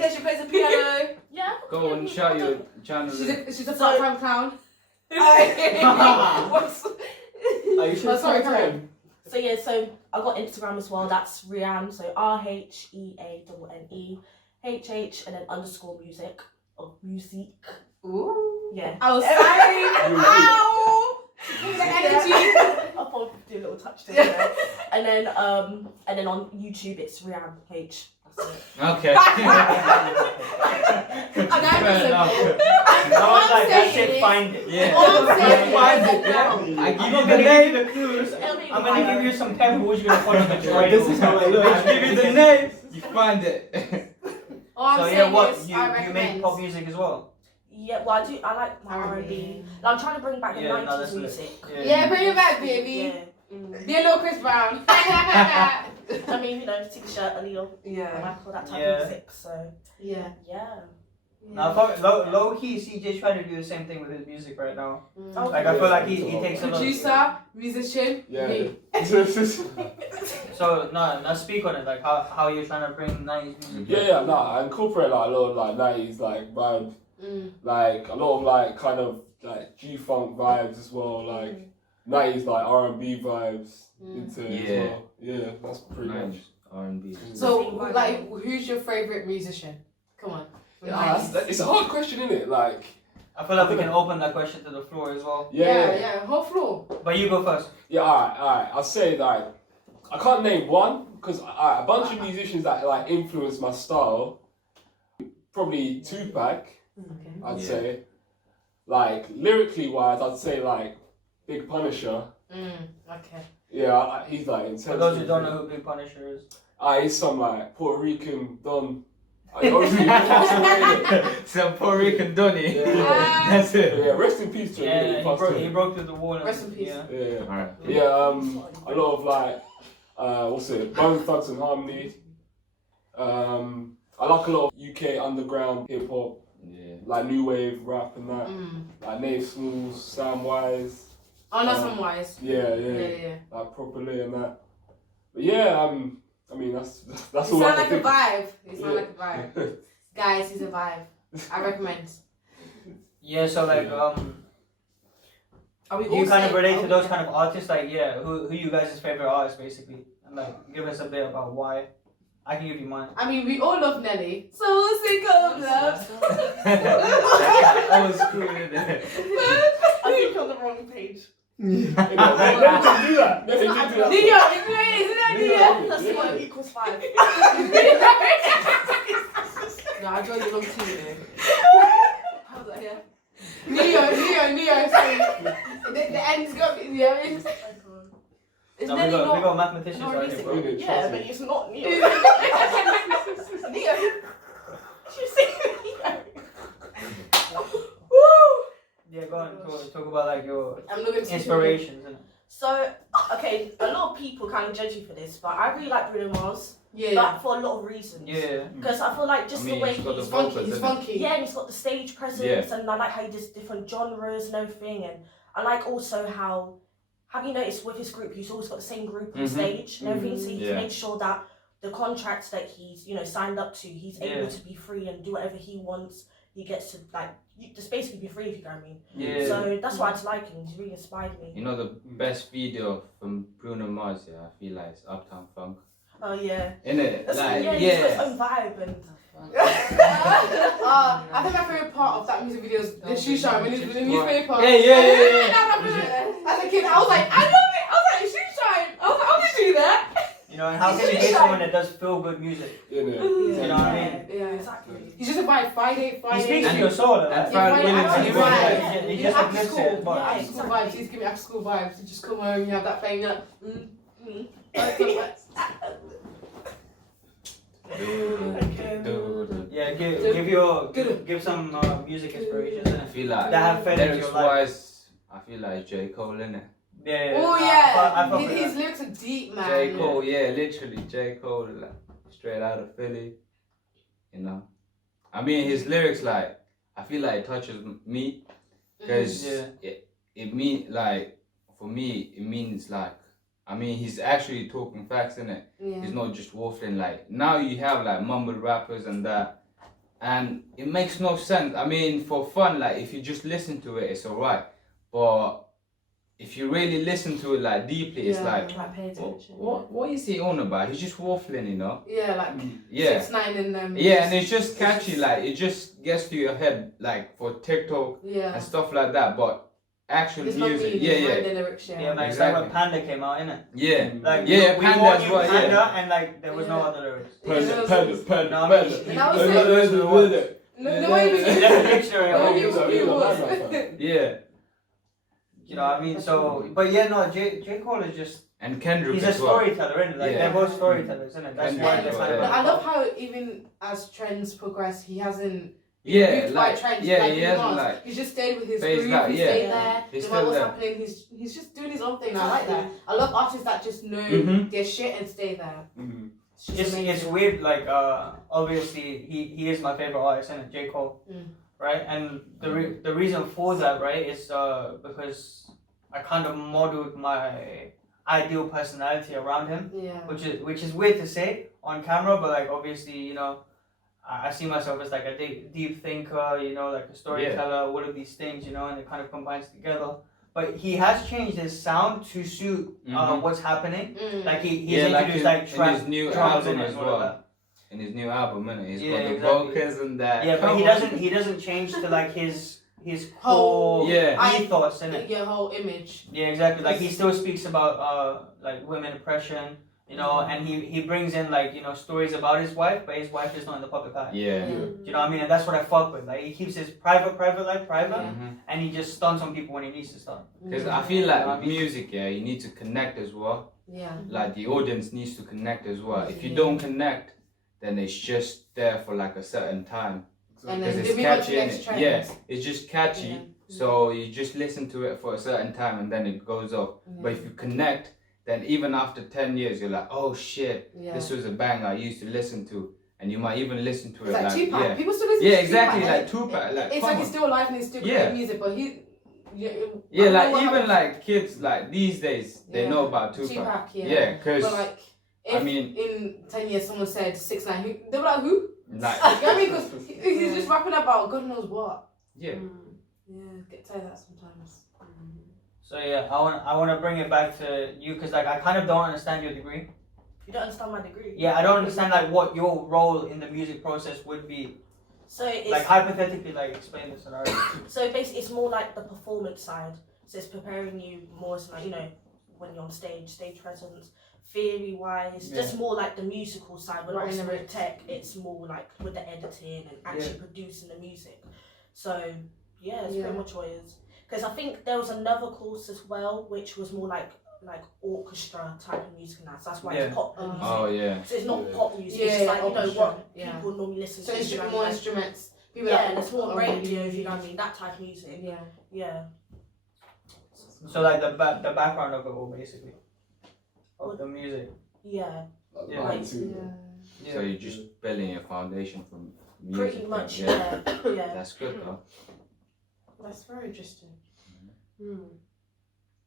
Yeah, she plays the piano. Yeah. Go on, shout your channel. She's a part-time clown. What's- Are you sure? Oh, sorry, it's carry on. time? So yeah, so I got Instagram as well. That's Rianne. So RHEANNE HH and then underscore music or music. Ooh. Yeah. I was sorry. Ow. The energy. I'll probably do a little touch to it. And then on YouTube it's Rianne H. That's it. Okay. Fair enough. I was like, that's saying it, is- find it. Yeah. All I'm saying Find is it, yeah. I I'm give not you gonna the give name. you the clues. It'll be in I'm the gonna bio. give you some pebbles. You're gonna follow the trail. This is how I look. I give you the name. You find it. All I'm So saying yeah, what is, you I make recommend. pop music as well? Yeah, well I do. I like my R&B. Like, I'm trying to bring back the Yeah, no, 90s that's lit. music. Yeah, bring it back, baby. Yeah. Be a little Chris Brown. I mean, you know, take a shirt, a little, Yeah. Michael, that type Yeah. of music. So Yeah. yeah. Now, low key, CJ's trying to do the same thing with his music right now. Oh, Like I feel like he takes a lot. Producer, musician, Yeah. me. So now speak on it. Like how you're trying to bring 90s music. Yeah, nah, I incorporate like a lot of like 90s like vibe, like a lot of like kind of like G-funk vibes as well, like 90s like R&B vibes into it as Yeah. well. Yeah, that's pretty much. Nice. R&B. So, like, who's your favorite musician? Come on. Yeah, it's a hard question, isn't it? Like, I feel like we can open that question to the floor as well. Yeah, whole floor. But you go first. Yeah, alright. I'll say like I can't name one because a bunch of musicians that like influenced my style. Probably Tupac, I'd Yeah. say. Like lyrically wise, I'd say like Big Punisher. Okay. Yeah, he's like intense. For those who don't know who Big Punisher is. He's some like Puerto Rican don. Obviously, he passed away. Some Puerto Rican Donny. Yeah. That's it. Yeah, rest in peace to him. Yeah, he he passed broke, away. he broke through the wall. And, Rest in peace. Yeah. Yeah. Alright. Yeah, a lot of like, what's it, Bone Thugs and Harmony. I like a lot of UK underground hip hop, Yeah. like new wave rap and that. Like Nate Smalls, Samwise. Oh, no, some wise. Yeah, Yeah. like Properly and that. But yeah, I mean, that's You all. sound I like a think. vibe. You sound like a vibe. Guys, he's a vibe. I recommend. Yeah, so like Are we do all you kind of saying- relate are to we- those kind of artists? Like, yeah, who you guys' favorite artists basically? And like, give us a bit about why. I can give you mine. I mean, we all love Nelly. So sick of love. I was screwed in there. I think you're on the wrong page. Let me do that. Let me do that. Neo, isn't that Neo? Plus 1 equals 5. No, I draw you long too, you know. How's that here? Neo, sorry. The end's got me, yeah. It's No, Nelly we not... got mathematicians not right here, bro. releasing Yeah, but it's not Neo. Neo. Neo. She's saying Neo. Yeah, go on. Talk about like your I'm not gonna inspirations. And So, okay, a lot of people kind of judge you for this, but I really like Bruno Mars. Yeah. But for a lot of reasons. yeah. Because I feel like just I mean, the way he's got the he's vocals, He's isn't funky. yeah, and he's got the stage presence, and I like how he does different genres and everything. And I like also how, have you noticed with his group, he's always got the same group on stage and everything, so he makes sure that the contracts that he's, you know, signed up to, he's able to be free and do whatever he wants. He gets to, like, just basically be free, if you know what I mean. Yeah. So that's why I just like him, he's really inspired me. You know the best video from Bruno Mars, I feel like it's Uptown Funk. Oh, yeah. Innit? That's Like, yeah, he's got his own vibe and... I think my favourite part of that music video is the shoe shine when he's with the newspaper. Yeah. As a kid, I was like, I love it. I was like, shoe shine. I was like, I'm gonna do that. You know, and how can you hate someone that does feel good music? Yeah. You know what I mean? Yeah, exactly. He's just a vibe. Friday. He speaks to your soul, though, right? Friday Friday, Williams Friday, is Friday. good. He He's just after uplifts school. it, but- Yeah, after school vibes. He's giving after school vibes. You just come home, you have that thing, you're like, Yeah, give some music inspirations, I innit? feel like That have fed into lyrics your life. wise, I feel like J. Cole, innit? Yeah. oh I yeah. fuck with His that. lyrics are deep, man. J. Cole, yeah, literally J. Cole, like, straight out of Philly, you know. I mean, his lyrics, like, I feel like it touches me, because it mean like, for me, it means like, I mean, he's actually talking facts, innit? Yeah. He's not just waffling. Like, now you have like mumble rappers and that, and it makes no sense. I mean, for fun, like if you just listen to it, it's alright, but if you really listen to it like deeply, it's like, pay attention. what is he on about? He's just waffling, you know? Yeah, like Yeah. 6ix9ine and them. Yeah, and it's just catchy, like it just gets to your head, like for TikTok and stuff like that. But actual It's not music, me, yeah. the lyrics, Yeah, man, it's Exactly. like when Panda came out, innit? Yeah, Like, yeah, we Panda all as knew well, Panda, yeah. and like, there was no other lyrics. Panda. No, I mean, And I was No way we He left the dictionary at No, home. he was. Yeah, You know what I mean? So, but yeah, no, J. Cole is just, and Kendrick he's a as well. storyteller, isn't it? Like, Yeah. they're both storytellers, isn't it? That's Kendrick why as they're well, kind of yeah. I love how even as trends progress, he hasn't Yeah, moved by like, trends. yeah, like he Bruno hasn't Mars. like, He's just stayed with his phased groove. out, He yeah. stayed there. He's No still matter what's there. happening, he's just doing his own thing. I like that. I love artists that just know Mhm. their shit and stay there. It's just It's amazing. weird, like, obviously, he is my favorite artist, isn't it? J. Cole. Right? And the reason for that, right, is because I kind of modeled my ideal personality around him, Yeah. which is weird to say on camera, but like obviously, you know, I see myself as like a deep thinker, you know, like a storyteller, all of these things, you know, and it kind of combines together. But he has changed his sound to suit what's happening. Like he's introduced like in his new trance album in it as and all of well. that. In his new album, innit? He's Yeah, got the exactly. vocals and that. Yeah, but Come on. he doesn't change to like his Whole core Yeah. ethos, innit? Your whole image. Yeah, exactly. Like he still speaks about like women oppression, you know, and he brings in like, you know, stories about his wife, but his wife is not in the public eye. Yeah. You know what I mean? And that's what I fuck with. Like he keeps his private life private, Mhm. and he just stunts on people when he needs to stunt. Because I feel like with music, you need to connect as well. Yeah. Like the audience needs to connect as well. If you Yeah. don't connect, then it's just there for like a certain time. And Because then it's we on to catchy, next innit? trend. Yeah, it's just catchy. Yeah. So you just listen to it for a certain time and then it goes off. But if you connect, then even after 10 years, you're like, oh shit, this was a banger I used to listen to. And you might even listen to it It's like Tupac. yeah. People still listen Yeah, to exactly, Tupac. like Tupac. Like, It's come like on. he's still alive and he's still Yeah. making music, but he. Yeah, I don't know like what even happens. like kids like these days, they know about Tupac. Tupac, yeah. Yeah, because But like If I mean, in 10 years someone said 6ix9ine, they'll be like, who? like, You know what I mean? Because he's just rapping about God knows what. yeah. Yeah, get tired of that sometimes. So yeah, I want to bring it back to you because like I kind of don't understand your degree. You don't understand my degree. Yeah, I don't understand like what your role in the music process would be. So it's Like hypothetically, like explain the scenario. so basically it's more like the performance side. So it's preparing you more as like, you know, when you're on stage presence, theory wise, just more like the musical side. But Writing also the with lyrics. tech, it's more like with the editing and actually producing the music. So yeah, it's pretty much what it is. Because I think there was another course as well, which was more like orchestra type of music now. So that's why it's pop music. Oh yeah. So it's not pop music. Yeah, it's just like you know orchestra, what people normally listen So to. it's you know, more like, instruments. People yeah, there's more oh, radio, if you know what I mean, that type of music. Yeah. Yeah. So like the background of it all basically, of the music. Yeah. Yeah. Like, So you're just building your foundation from music. pretty much, Yeah. yeah. That's good though. That's very interesting.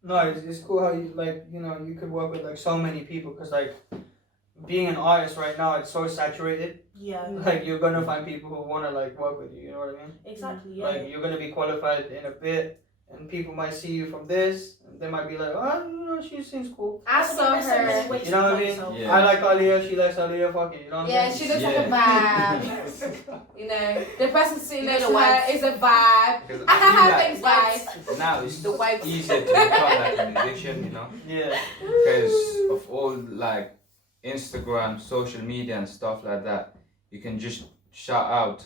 No, it's cool how you like you could work with like so many people because like being an artist right now it's so saturated. Yeah. Like you're gonna find people who wanna like work with you. You know what I mean? Exactly, yeah. Like you're gonna be qualified in a bit, and people might see you from this. And they might be like, oh, she seems cool. I saw her. You know what I mean? Yeah. I like Aliyah. She likes Aliyah. Fuck it. You know what I'm Yeah, saying? she looks like a vibe. You know, the person sitting You next know to the her vibes. is a vibe. Because I I feel Thanks, guys. now it's The vibes. easier to become like a musician, you know, Yeah. because of all like Instagram, social media, and stuff like that. You can just shout out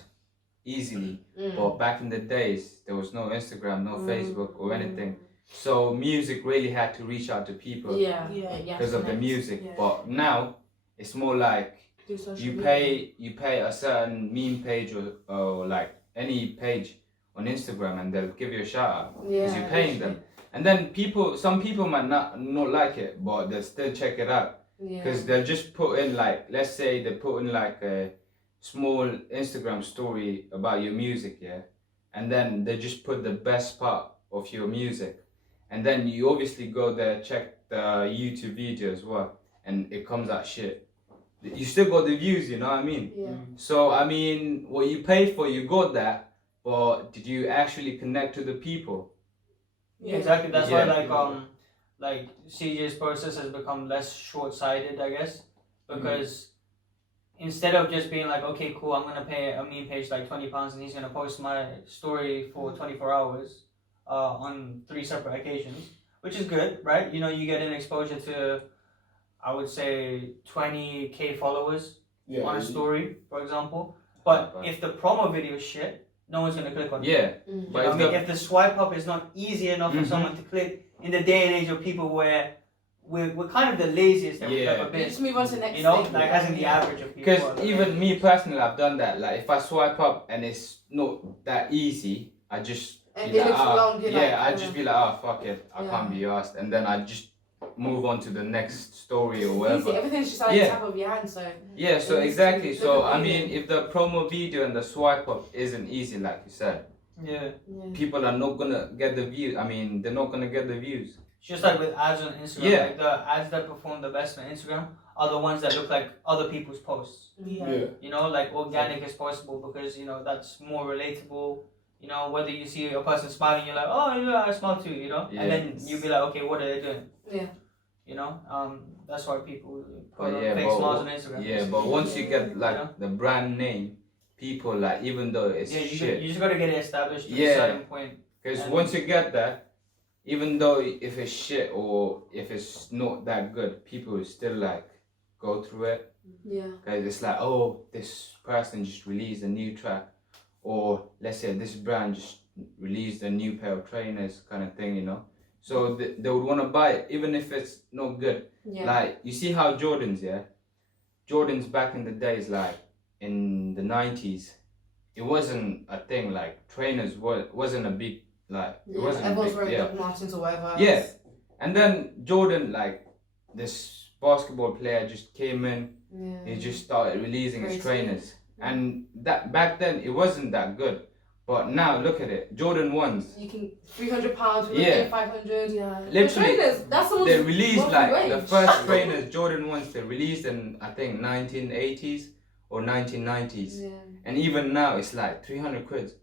easily. But back in the days, there was no Instagram, no Facebook, or anything. So music really had to reach out to people Yeah. because of the music. Yeah. But now it's more like Do social you media. pay a certain meme page or like any page on Instagram, and they'll give you a shout out because you're paying them. And then some people might not like it, but they'll still check it out because they'll just put in like, let's say they put in like a small Instagram story about your music, yeah, and then they just put the best part of your music. And then you obviously go there, check the YouTube video as well, and it comes out shit. You still got the views, you know what I mean? Yeah. So, I mean, what you paid for, you got that, but did you actually connect to the people? Yeah, exactly. That's Yeah. why like CJ's process has become less short-sighted, I guess, because instead of just being like, okay, cool, I'm gonna pay a meme page like £20 and he's gonna post my story for 24 hours on 3 separate occasions, which is good, right? You know, you get an exposure to, I would say, 20k followers on a story, for example. But if the promo video is shit, no one's gonna click on it. Yeah. You But know what I mean? If the swipe up is not easy enough for someone to click in the day and age of people where we're kind of the laziest that we've ever You been. just move on to the next You know, thing. like as in the average of people. Because even me personally, I've done that. Like, if I swipe up and it's not that easy, I just And be it like, looks "Ah," long, you're yeah, like, I just be like, oh, fuck it, I can't be asked, and then I just move on to the next story or Easy. whatever. Everything's just like Yeah. the tap of your hand, so. Yeah, so It's exactly. look So I appealing. mean, if the promo video and the swipe up isn't easy, like you said, Yeah. people are not gonna get the views. I mean, they're not gonna get the views. It's just like with ads on Instagram. Yeah. Like the ads that perform the best on Instagram are the ones that look like other people's posts. Yeah. You know, like organic as possible because, you know, that's more relatable. You know, whether you see a person smiling, you're like, oh, yeah, I smile too, you know? Yeah. And then you'll be like, okay, what are they doing? Yeah. You know, that's why people But put yeah, fake but- smiles on Instagram. Yeah, but once you get like Yeah. the brand name, people like, even though it's Yeah, you shit, just gotta get it established to a Yeah. certain point. because and- once you get that, even though if it's shit or if it's not that good, people will still like go through it. Yeah. Because it's like, oh, this person just released a new track, or let's say this brand just released a new pair of trainers, kind of thing, you know. So they would want to buy it, even if it's not good. Yeah. Like, you see how Jordans back in the days, like in the 90s, it wasn't a thing. Like, trainers wasn't a big, like, it wasn't a Everyone's big, wearing yeah. Doc Martens or whatever. Yeah. And then Jordan, like, this basketball player just came in, Yeah. he just started releasing his Crazy. trainers. And that back then, it wasn't that good. But now look at it, Jordan 1s. You can £300, Yeah. 500. Yeah. Literally, Trainers, that's someone's they released monthly like the wage. first trainers, Jordan 1s, they released in I think 1980s or 1990s. Yeah. And even now it's like 300 quid.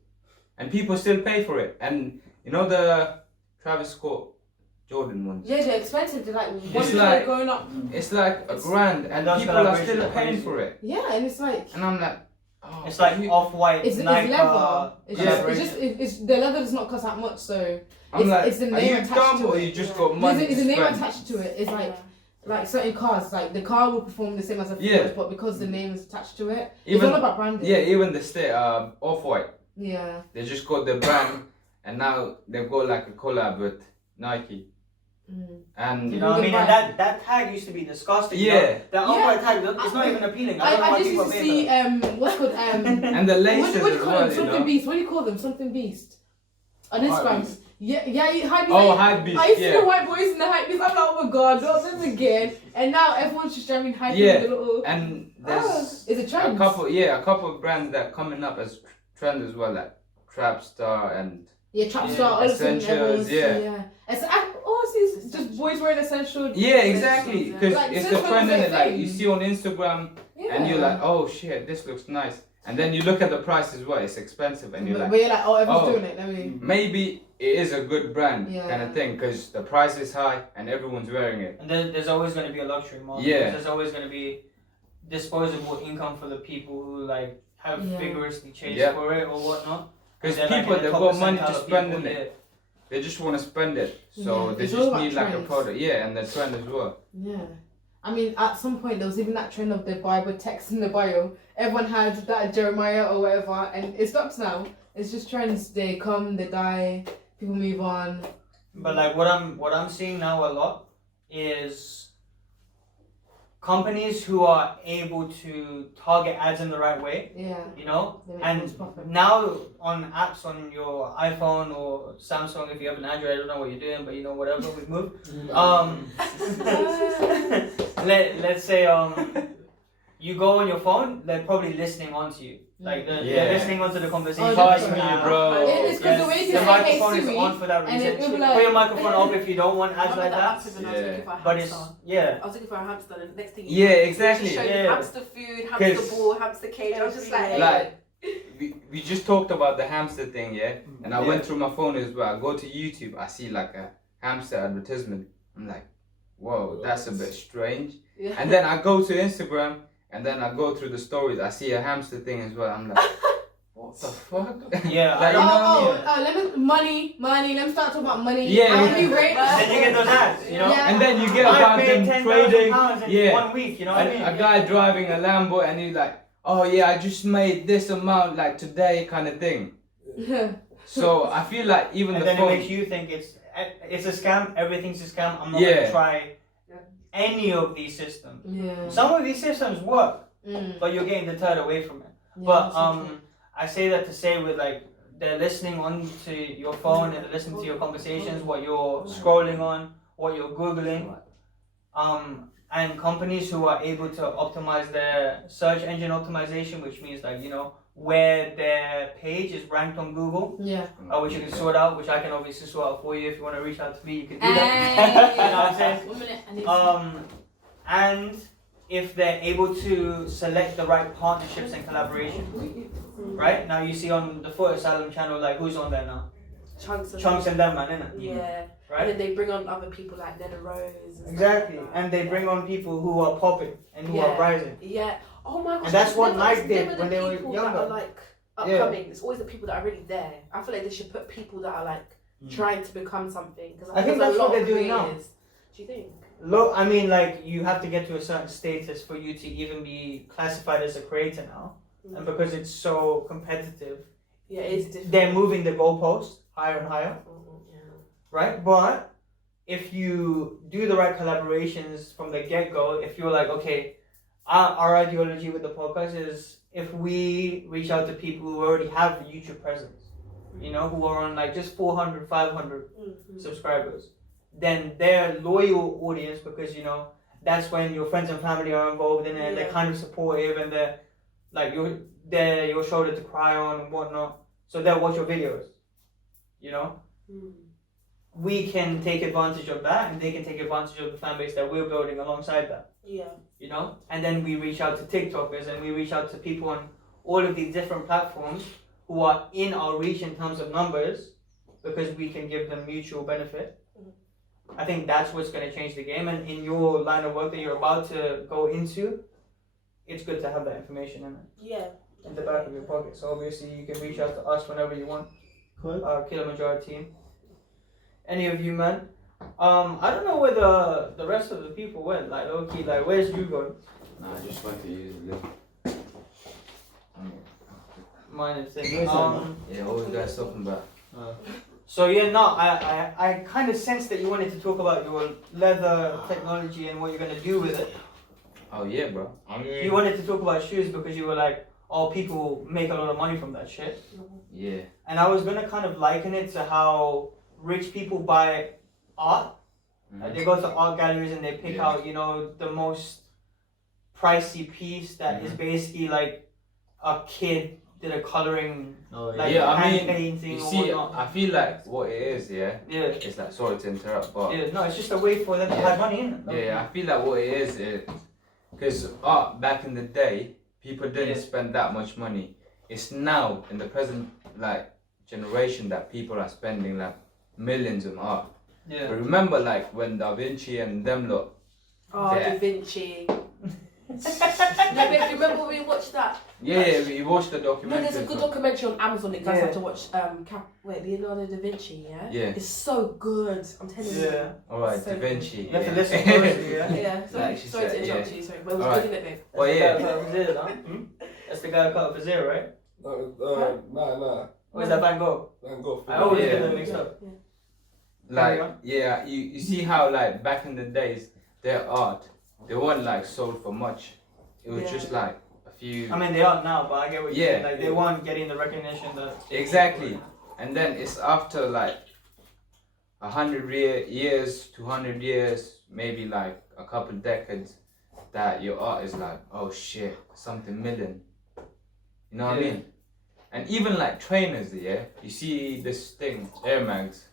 And people still pay for it. And you know the Travis Scott Jordan ones? Yeah, they're expensive. They're like It's one like- going up. It's like a grand and those people are collaborations still are paying crazy. for it. Yeah, and it's like And I'm like, oh, It's like you- off-white, it's Nike, leather. It's collaboration. it's the leather does not cost that much, so I'm it's- like, it's the are name you attached dumb to or it. you just Yeah. got money there's to a name spend? attached to it. It's like certain cars, like the car will perform the same as a Yeah. Ford, but because the name is attached to it, it's Even all about branding. yeah, even the state off-white. Yeah. They just got the brand and now they've got like a collab with Nike. Mm. And You know what I mean? And that tag used to be disgusting. Yeah. You know? That Yeah. off-white tag, it's not even appealing. I don't know I why just people used to pay for see that. what's called and the laces what do you as call well, them? you Something know. beast. What do you call them? Something beast. On Hype Instagram. beast. Yeah, hype beast. Oh, hype beast, I used to see yeah. the white boys in the hype beast. I'm like, oh my god, not them again. And now everyone's just driving hype beast Yeah. with the little. And there's It's a trend. a couple of brands that are coming up as trend as well, like Trapstar and Yeah, trap Yeah. star. All of a sudden, Essentials, everyone's yeah. It's it's just boys wearing essential. yeah, exactly, because Like, it's this the was trend the in it. Like thing. you see on Instagram, Yeah. and you're like, oh shit, this looks nice, and then you look at the price as well, it's expensive, and you're but like, you're like, oh, everyone's oh. doing it. Let me. maybe it is a good brand Yeah. kind of thing, because the price is high and everyone's wearing it. And there's always going to be a luxury market. Yeah. There's always going to be disposable income for the people who like have Yeah. vigorously chased Yeah. for it or whatnot. Because And they're, like, people, in the they've top got money to percentile of spend people, in yeah. it. They just want to spend it, so Yeah, they it's all just about need like a trends. product. Yeah, and the trend as well. Yeah. I mean, at some point, there was even that trend of the Bible text in the bio. Everyone had that Jeremiah or whatever, and it stops now. It's just trends. They come, they die, people move on. But like what I'm seeing now a lot is companies who are able to target ads in the right way, Yeah. you know, They make and most profit. now on apps on your iPhone or Samsung, if you have an Android, I don't know what you're doing, but you know, whatever, we move. Let's say you go on your phone, they're probably listening onto you. Like they're Yeah. listening onto the conversation. Pass me, now. bro. It's because the way you The say, microphone hey is Siri, on for that and reason. it'll be Put your like, microphone off if you don't want ads like that. When I was looking for a But it's hamster. yeah. I was looking for a hamster, and the next thing Yeah, know, it exactly. just showed Yeah. hamster food, hamster 'Cause- ball, hamster cage. I was just like, Like, we just talked about the hamster thing, yeah? And I Yeah. went through my phone as well. I go to YouTube, I see like a hamster advertisement. I'm like, whoa, that's a bit strange. yeah. And then I go to Instagram, and then I go through the stories. I see a hamster thing as well. I'm like, what the fuck? Yeah, Like, you know what I mean? let me money. Let me start talking about money. Yeah, How yeah. do you rate? Then you get those ads, you know. Yeah. And then you get I about paid them £10,000 trading. in Yeah. 1 week, you know what I mean? A guy driving a Lambo, and he's like, oh yeah, I just made this amount like today, kind of thing. So I feel like even And the then phone. it makes you think it's a scam. Everything's a scam. I'm not Yeah. gonna try any of these systems. Yeah. Some of these systems work, Mm. but you're getting deterred away from it. Yeah, But that's so true. I say that to say with like they're listening onto your phone and they're listening to your conversations, what you're scrolling on, what you're googling, and companies who are able to optimize their search engine optimization, which means like you know where their page is ranked on Google, Yeah. which you can sort out, which I can obviously sort out for you. If you want to reach out to me, you can do Hey. that. You know what I'm saying? 1 minute. I need And if they're able to select the right partnerships and collaborations, right? Now you see on the Foot Asylum channel, like who's on there now? Chunks And them, man, innit? Yeah. Right? And then they bring on other people like Neda Rose. And stuff Exactly. like that. And they bring on people who are popping and who Yeah. are rising. Yeah. Oh my gosh. And that's it's what never- Nike it's did never the when they were people younger. That are like upcoming. It's always the people that are already there. I feel like they should put people that are like trying to become something. Because I think there's that's a what lot they're of doing now. creators. Do you think? Look, I mean, like you have to get to a certain status for you to even be classified as a creator now, and because it's so competitive, Yeah, it's different. they're moving the goalpost higher and higher, Yeah. right? But if you do the right collaborations from the get-go, if you're like, okay, our ideology with the podcast is if we reach out to people who already have a YouTube presence, you know, who are on like just 400, 500 subscribers, then they're loyal audience because, you know, that's when your friends and family are involved in it and they're kind of supportive and they're like, they're your shoulder to cry on and whatnot. so they'll watch your videos. You know, we can take advantage of that, and they can take advantage of the fan base that we're building alongside that. Yeah. You know, and then we reach out to TikTokers and we reach out to people on all of these different platforms who are in our reach in terms of numbers, because we can give them mutual benefit. I think that's what's going to change the game. And in your line of work that you're about to go into, it's good to have that information in it. Yeah. In the back of your pocket. So obviously you can reach out to us whenever you want. Cool. Our Kilimanjaro team. Any of you, man. I don't know where the rest of the people went. Like, okay, like, where's you going? Nah, I just went to use the lift. Mine is thing. Yeah, what was you guys talking about? So yeah, no, I kind of sensed that you wanted to talk about your leather technology and what you're gonna do with it. Oh yeah, bro. I mean, You wanted to talk about shoes because you were like, oh, people make a lot of money from that shit. yeah. And I was gonna kind of liken it to how rich people buy art. Like they go to art galleries and they pick out, you know, the most pricey piece that is basically like a kid did a coloring, like Yeah, I hand mean, painting you or see, whatnot. I feel like what it is, Yeah. it's like, sorry to interrupt, but Yeah, no, it's just a way for them to have money in it. yeah, I feel like what it is because art back in the day, people didn't spend that much money. It's now in the present like generation that people are spending like millions on art. Yeah. But remember, like when Da Vinci and them lot. Oh, Yeah. Da Vinci. No, but you remember when we watched that? Yeah, we watched the No, documentary. there's a good documentary on Amazon that you guys Yeah. have to watch. Leonardo da Vinci, yeah? Yeah. It's so good, I'm telling you. Yeah. Alright, So Da Vinci. You have to yeah. listen closely, yeah? Yeah, sorry, Like she sorry to said, interrupt yeah. you, sorry. But it was Alright. good, innit, babe? Well, That's yeah. the guy who cut up his ear, no? That's the guy who cut up his ear, right? Nah. Where's that Van Gogh? Van Gogh. I always Yeah. get them mixed up. Like, Carry on. yeah, you see how like back in the days, their art, they weren't like sold for much. It was Yeah. just like a few. I mean, they are now, but I get what you Yeah. mean. Like, they weren't getting the recognition that... Exactly. And then it's after like 100 years, 200 years, maybe like a couple decades, that your art is like, oh shit, something million. You know what I Yeah. mean? And even like trainers, yeah, you see this thing, Air Mags,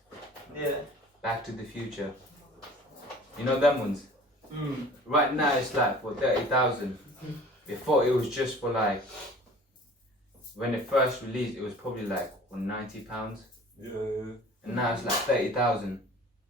Yeah. Back to the Future. You know them ones? Right now it's like for 30,000. Before it was just for like, when it first released, it was probably like for £90. Yeah. And now it's like 30,000.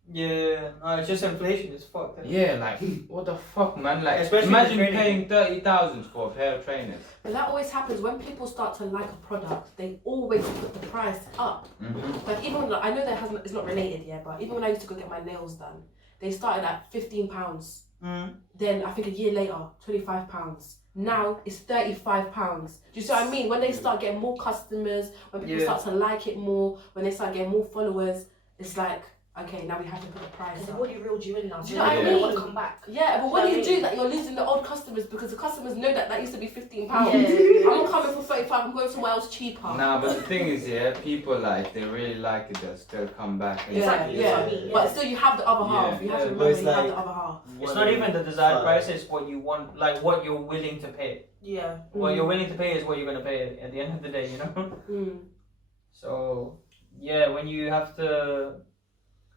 Yeah, no, it's just inflation. It's fucked. Isn't it? Yeah, like what the fuck, man? Like, Especially imagine the training. paying 30,000 for a pair of trainers. But that always happens when people start to like a product, they always put the price up. Mm-hmm. Like even like, I know that hasn't, it's not related yet, but even when I used to go get my nails done, they started at £15. Then I think a year later, £25. Now it's £35. Do you see what I mean? When they start getting more customers, when people start to like it more, when they start getting more followers, it's like, okay, now we have to put the price They've up. already reeled you in now. Do you know what I They mean? want to come back. Yeah, but when Do you you know what I do that, you're losing the old customers because the customers know that used to be £15. Yeah. I'm not coming for 35. I'm going somewhere else cheaper. Nah, but the thing is, yeah, people like, they really like it, they'll still come back. And Exactly, Yeah, that's what I mean, But still, you have the other half. Yeah. You have to Yeah, but remember it's you have like- the other half. It's not even the desired price, it's what you want, like what you're willing to pay. Yeah. What you're willing to pay is what you're going to pay at the end of the day, you know? Mm. So, yeah, when you have to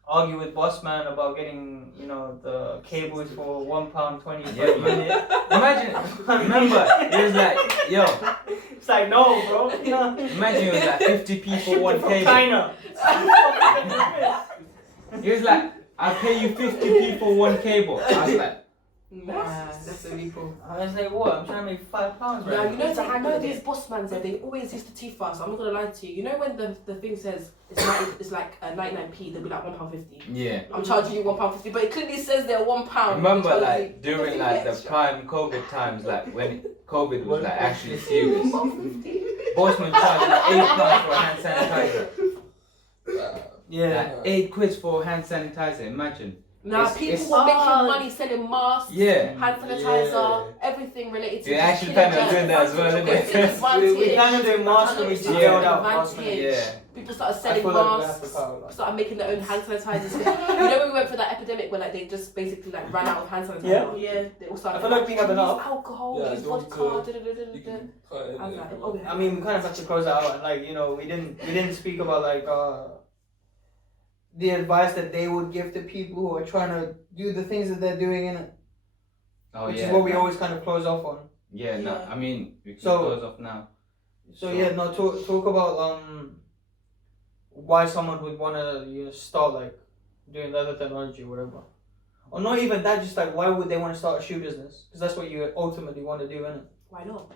argue with boss man about getting, you know, the cables for £1.20 per Yeah, man. unit. Imagine, remember, it was like, yo, It's like, no, bro. No. imagine it was like 50 people, one From cable. China. It was like, I'll pay you 50 people, one cable. I was like, Nah, that's a people. I was like, what? I'm trying to make £5 right Now, you know, It's a I hack know of these it. boss mans, they always used to teeth us. I'm not gonna lie to you. You know when the thing says it's like 99p, they'll be like £1.50. yeah. I'm charging you £1.50, but it clearly says they're £1. Remember, Charging like, you during 50 like the extra. prime COVID times, like when COVID was like actually serious. Bossman charged like £8 for a hand sanitizer. Yeah. Like, £8 for hand sanitizer, imagine. Nah, people were making money selling masks, hand sanitizer, everything related to. You're actually kind of doing that as well, isn't it? We kind of doing masks and we just yelled out masks. People started selling masks, started making their own hand sanitizers. You know when we went for that epidemic where like they just basically like ran out of hand sanitizer? Yeah. They all started. I feel like we have enough. Alcohol, use vodka. I was like, oh, I mean, we kind of have to close that out, and like we didn't speak about like the advice that they would give to people who are trying to do the things that they're doing in it. Which is what we always kind of close off on. No, I mean we can close off now. Talk about why someone would want to start like doing leather technology or whatever, or not even that. Just like why would they want to start a shoe business? Because that's what you ultimately want to do, innit? Why not?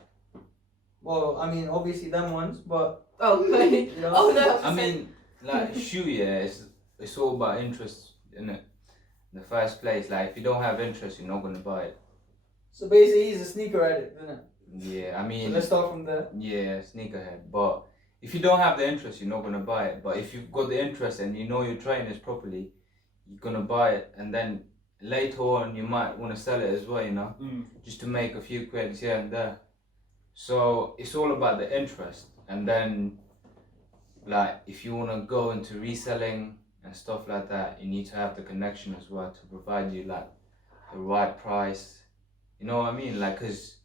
Well, I mean, obviously them ones, but oh no. I mean, like shoe, it's all about interest, innit? In the first place, like if you don't have interest, you're not gonna buy it. So basically, he's a sneaker addict, isn't it? Yeah, I mean. So let's start from there. Yeah, sneakerhead. But if you don't have the interest, you're not gonna buy it. But if you've got the interest and you know your trainers properly, you're gonna buy it, and then later on you might want to sell it as well, you know, just to make a few quids here and there. So it's all about the interest, and then like if you want to go into reselling and stuff like that, you need to have the connection as well to provide you like the right price. You know what I mean? Like, cause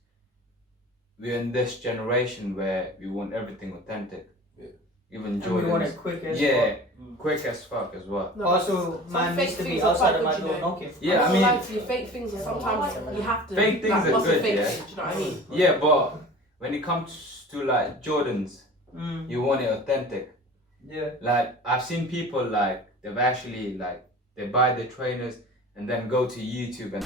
we're in this generation where we want everything authentic. Even Jordans. We want it quick as fuck. Quick as fuck as well. No, also, man needs to be outside of my door knocking. Yeah, I mean, fake things are sometimes you have to. Fake things are good, fake yeah. thing, do you know what I mean? Yeah, but when it comes to like Jordans, you want it authentic. Yeah. Like I've seen people like they've actually like they buy the trainers and then go to YouTube and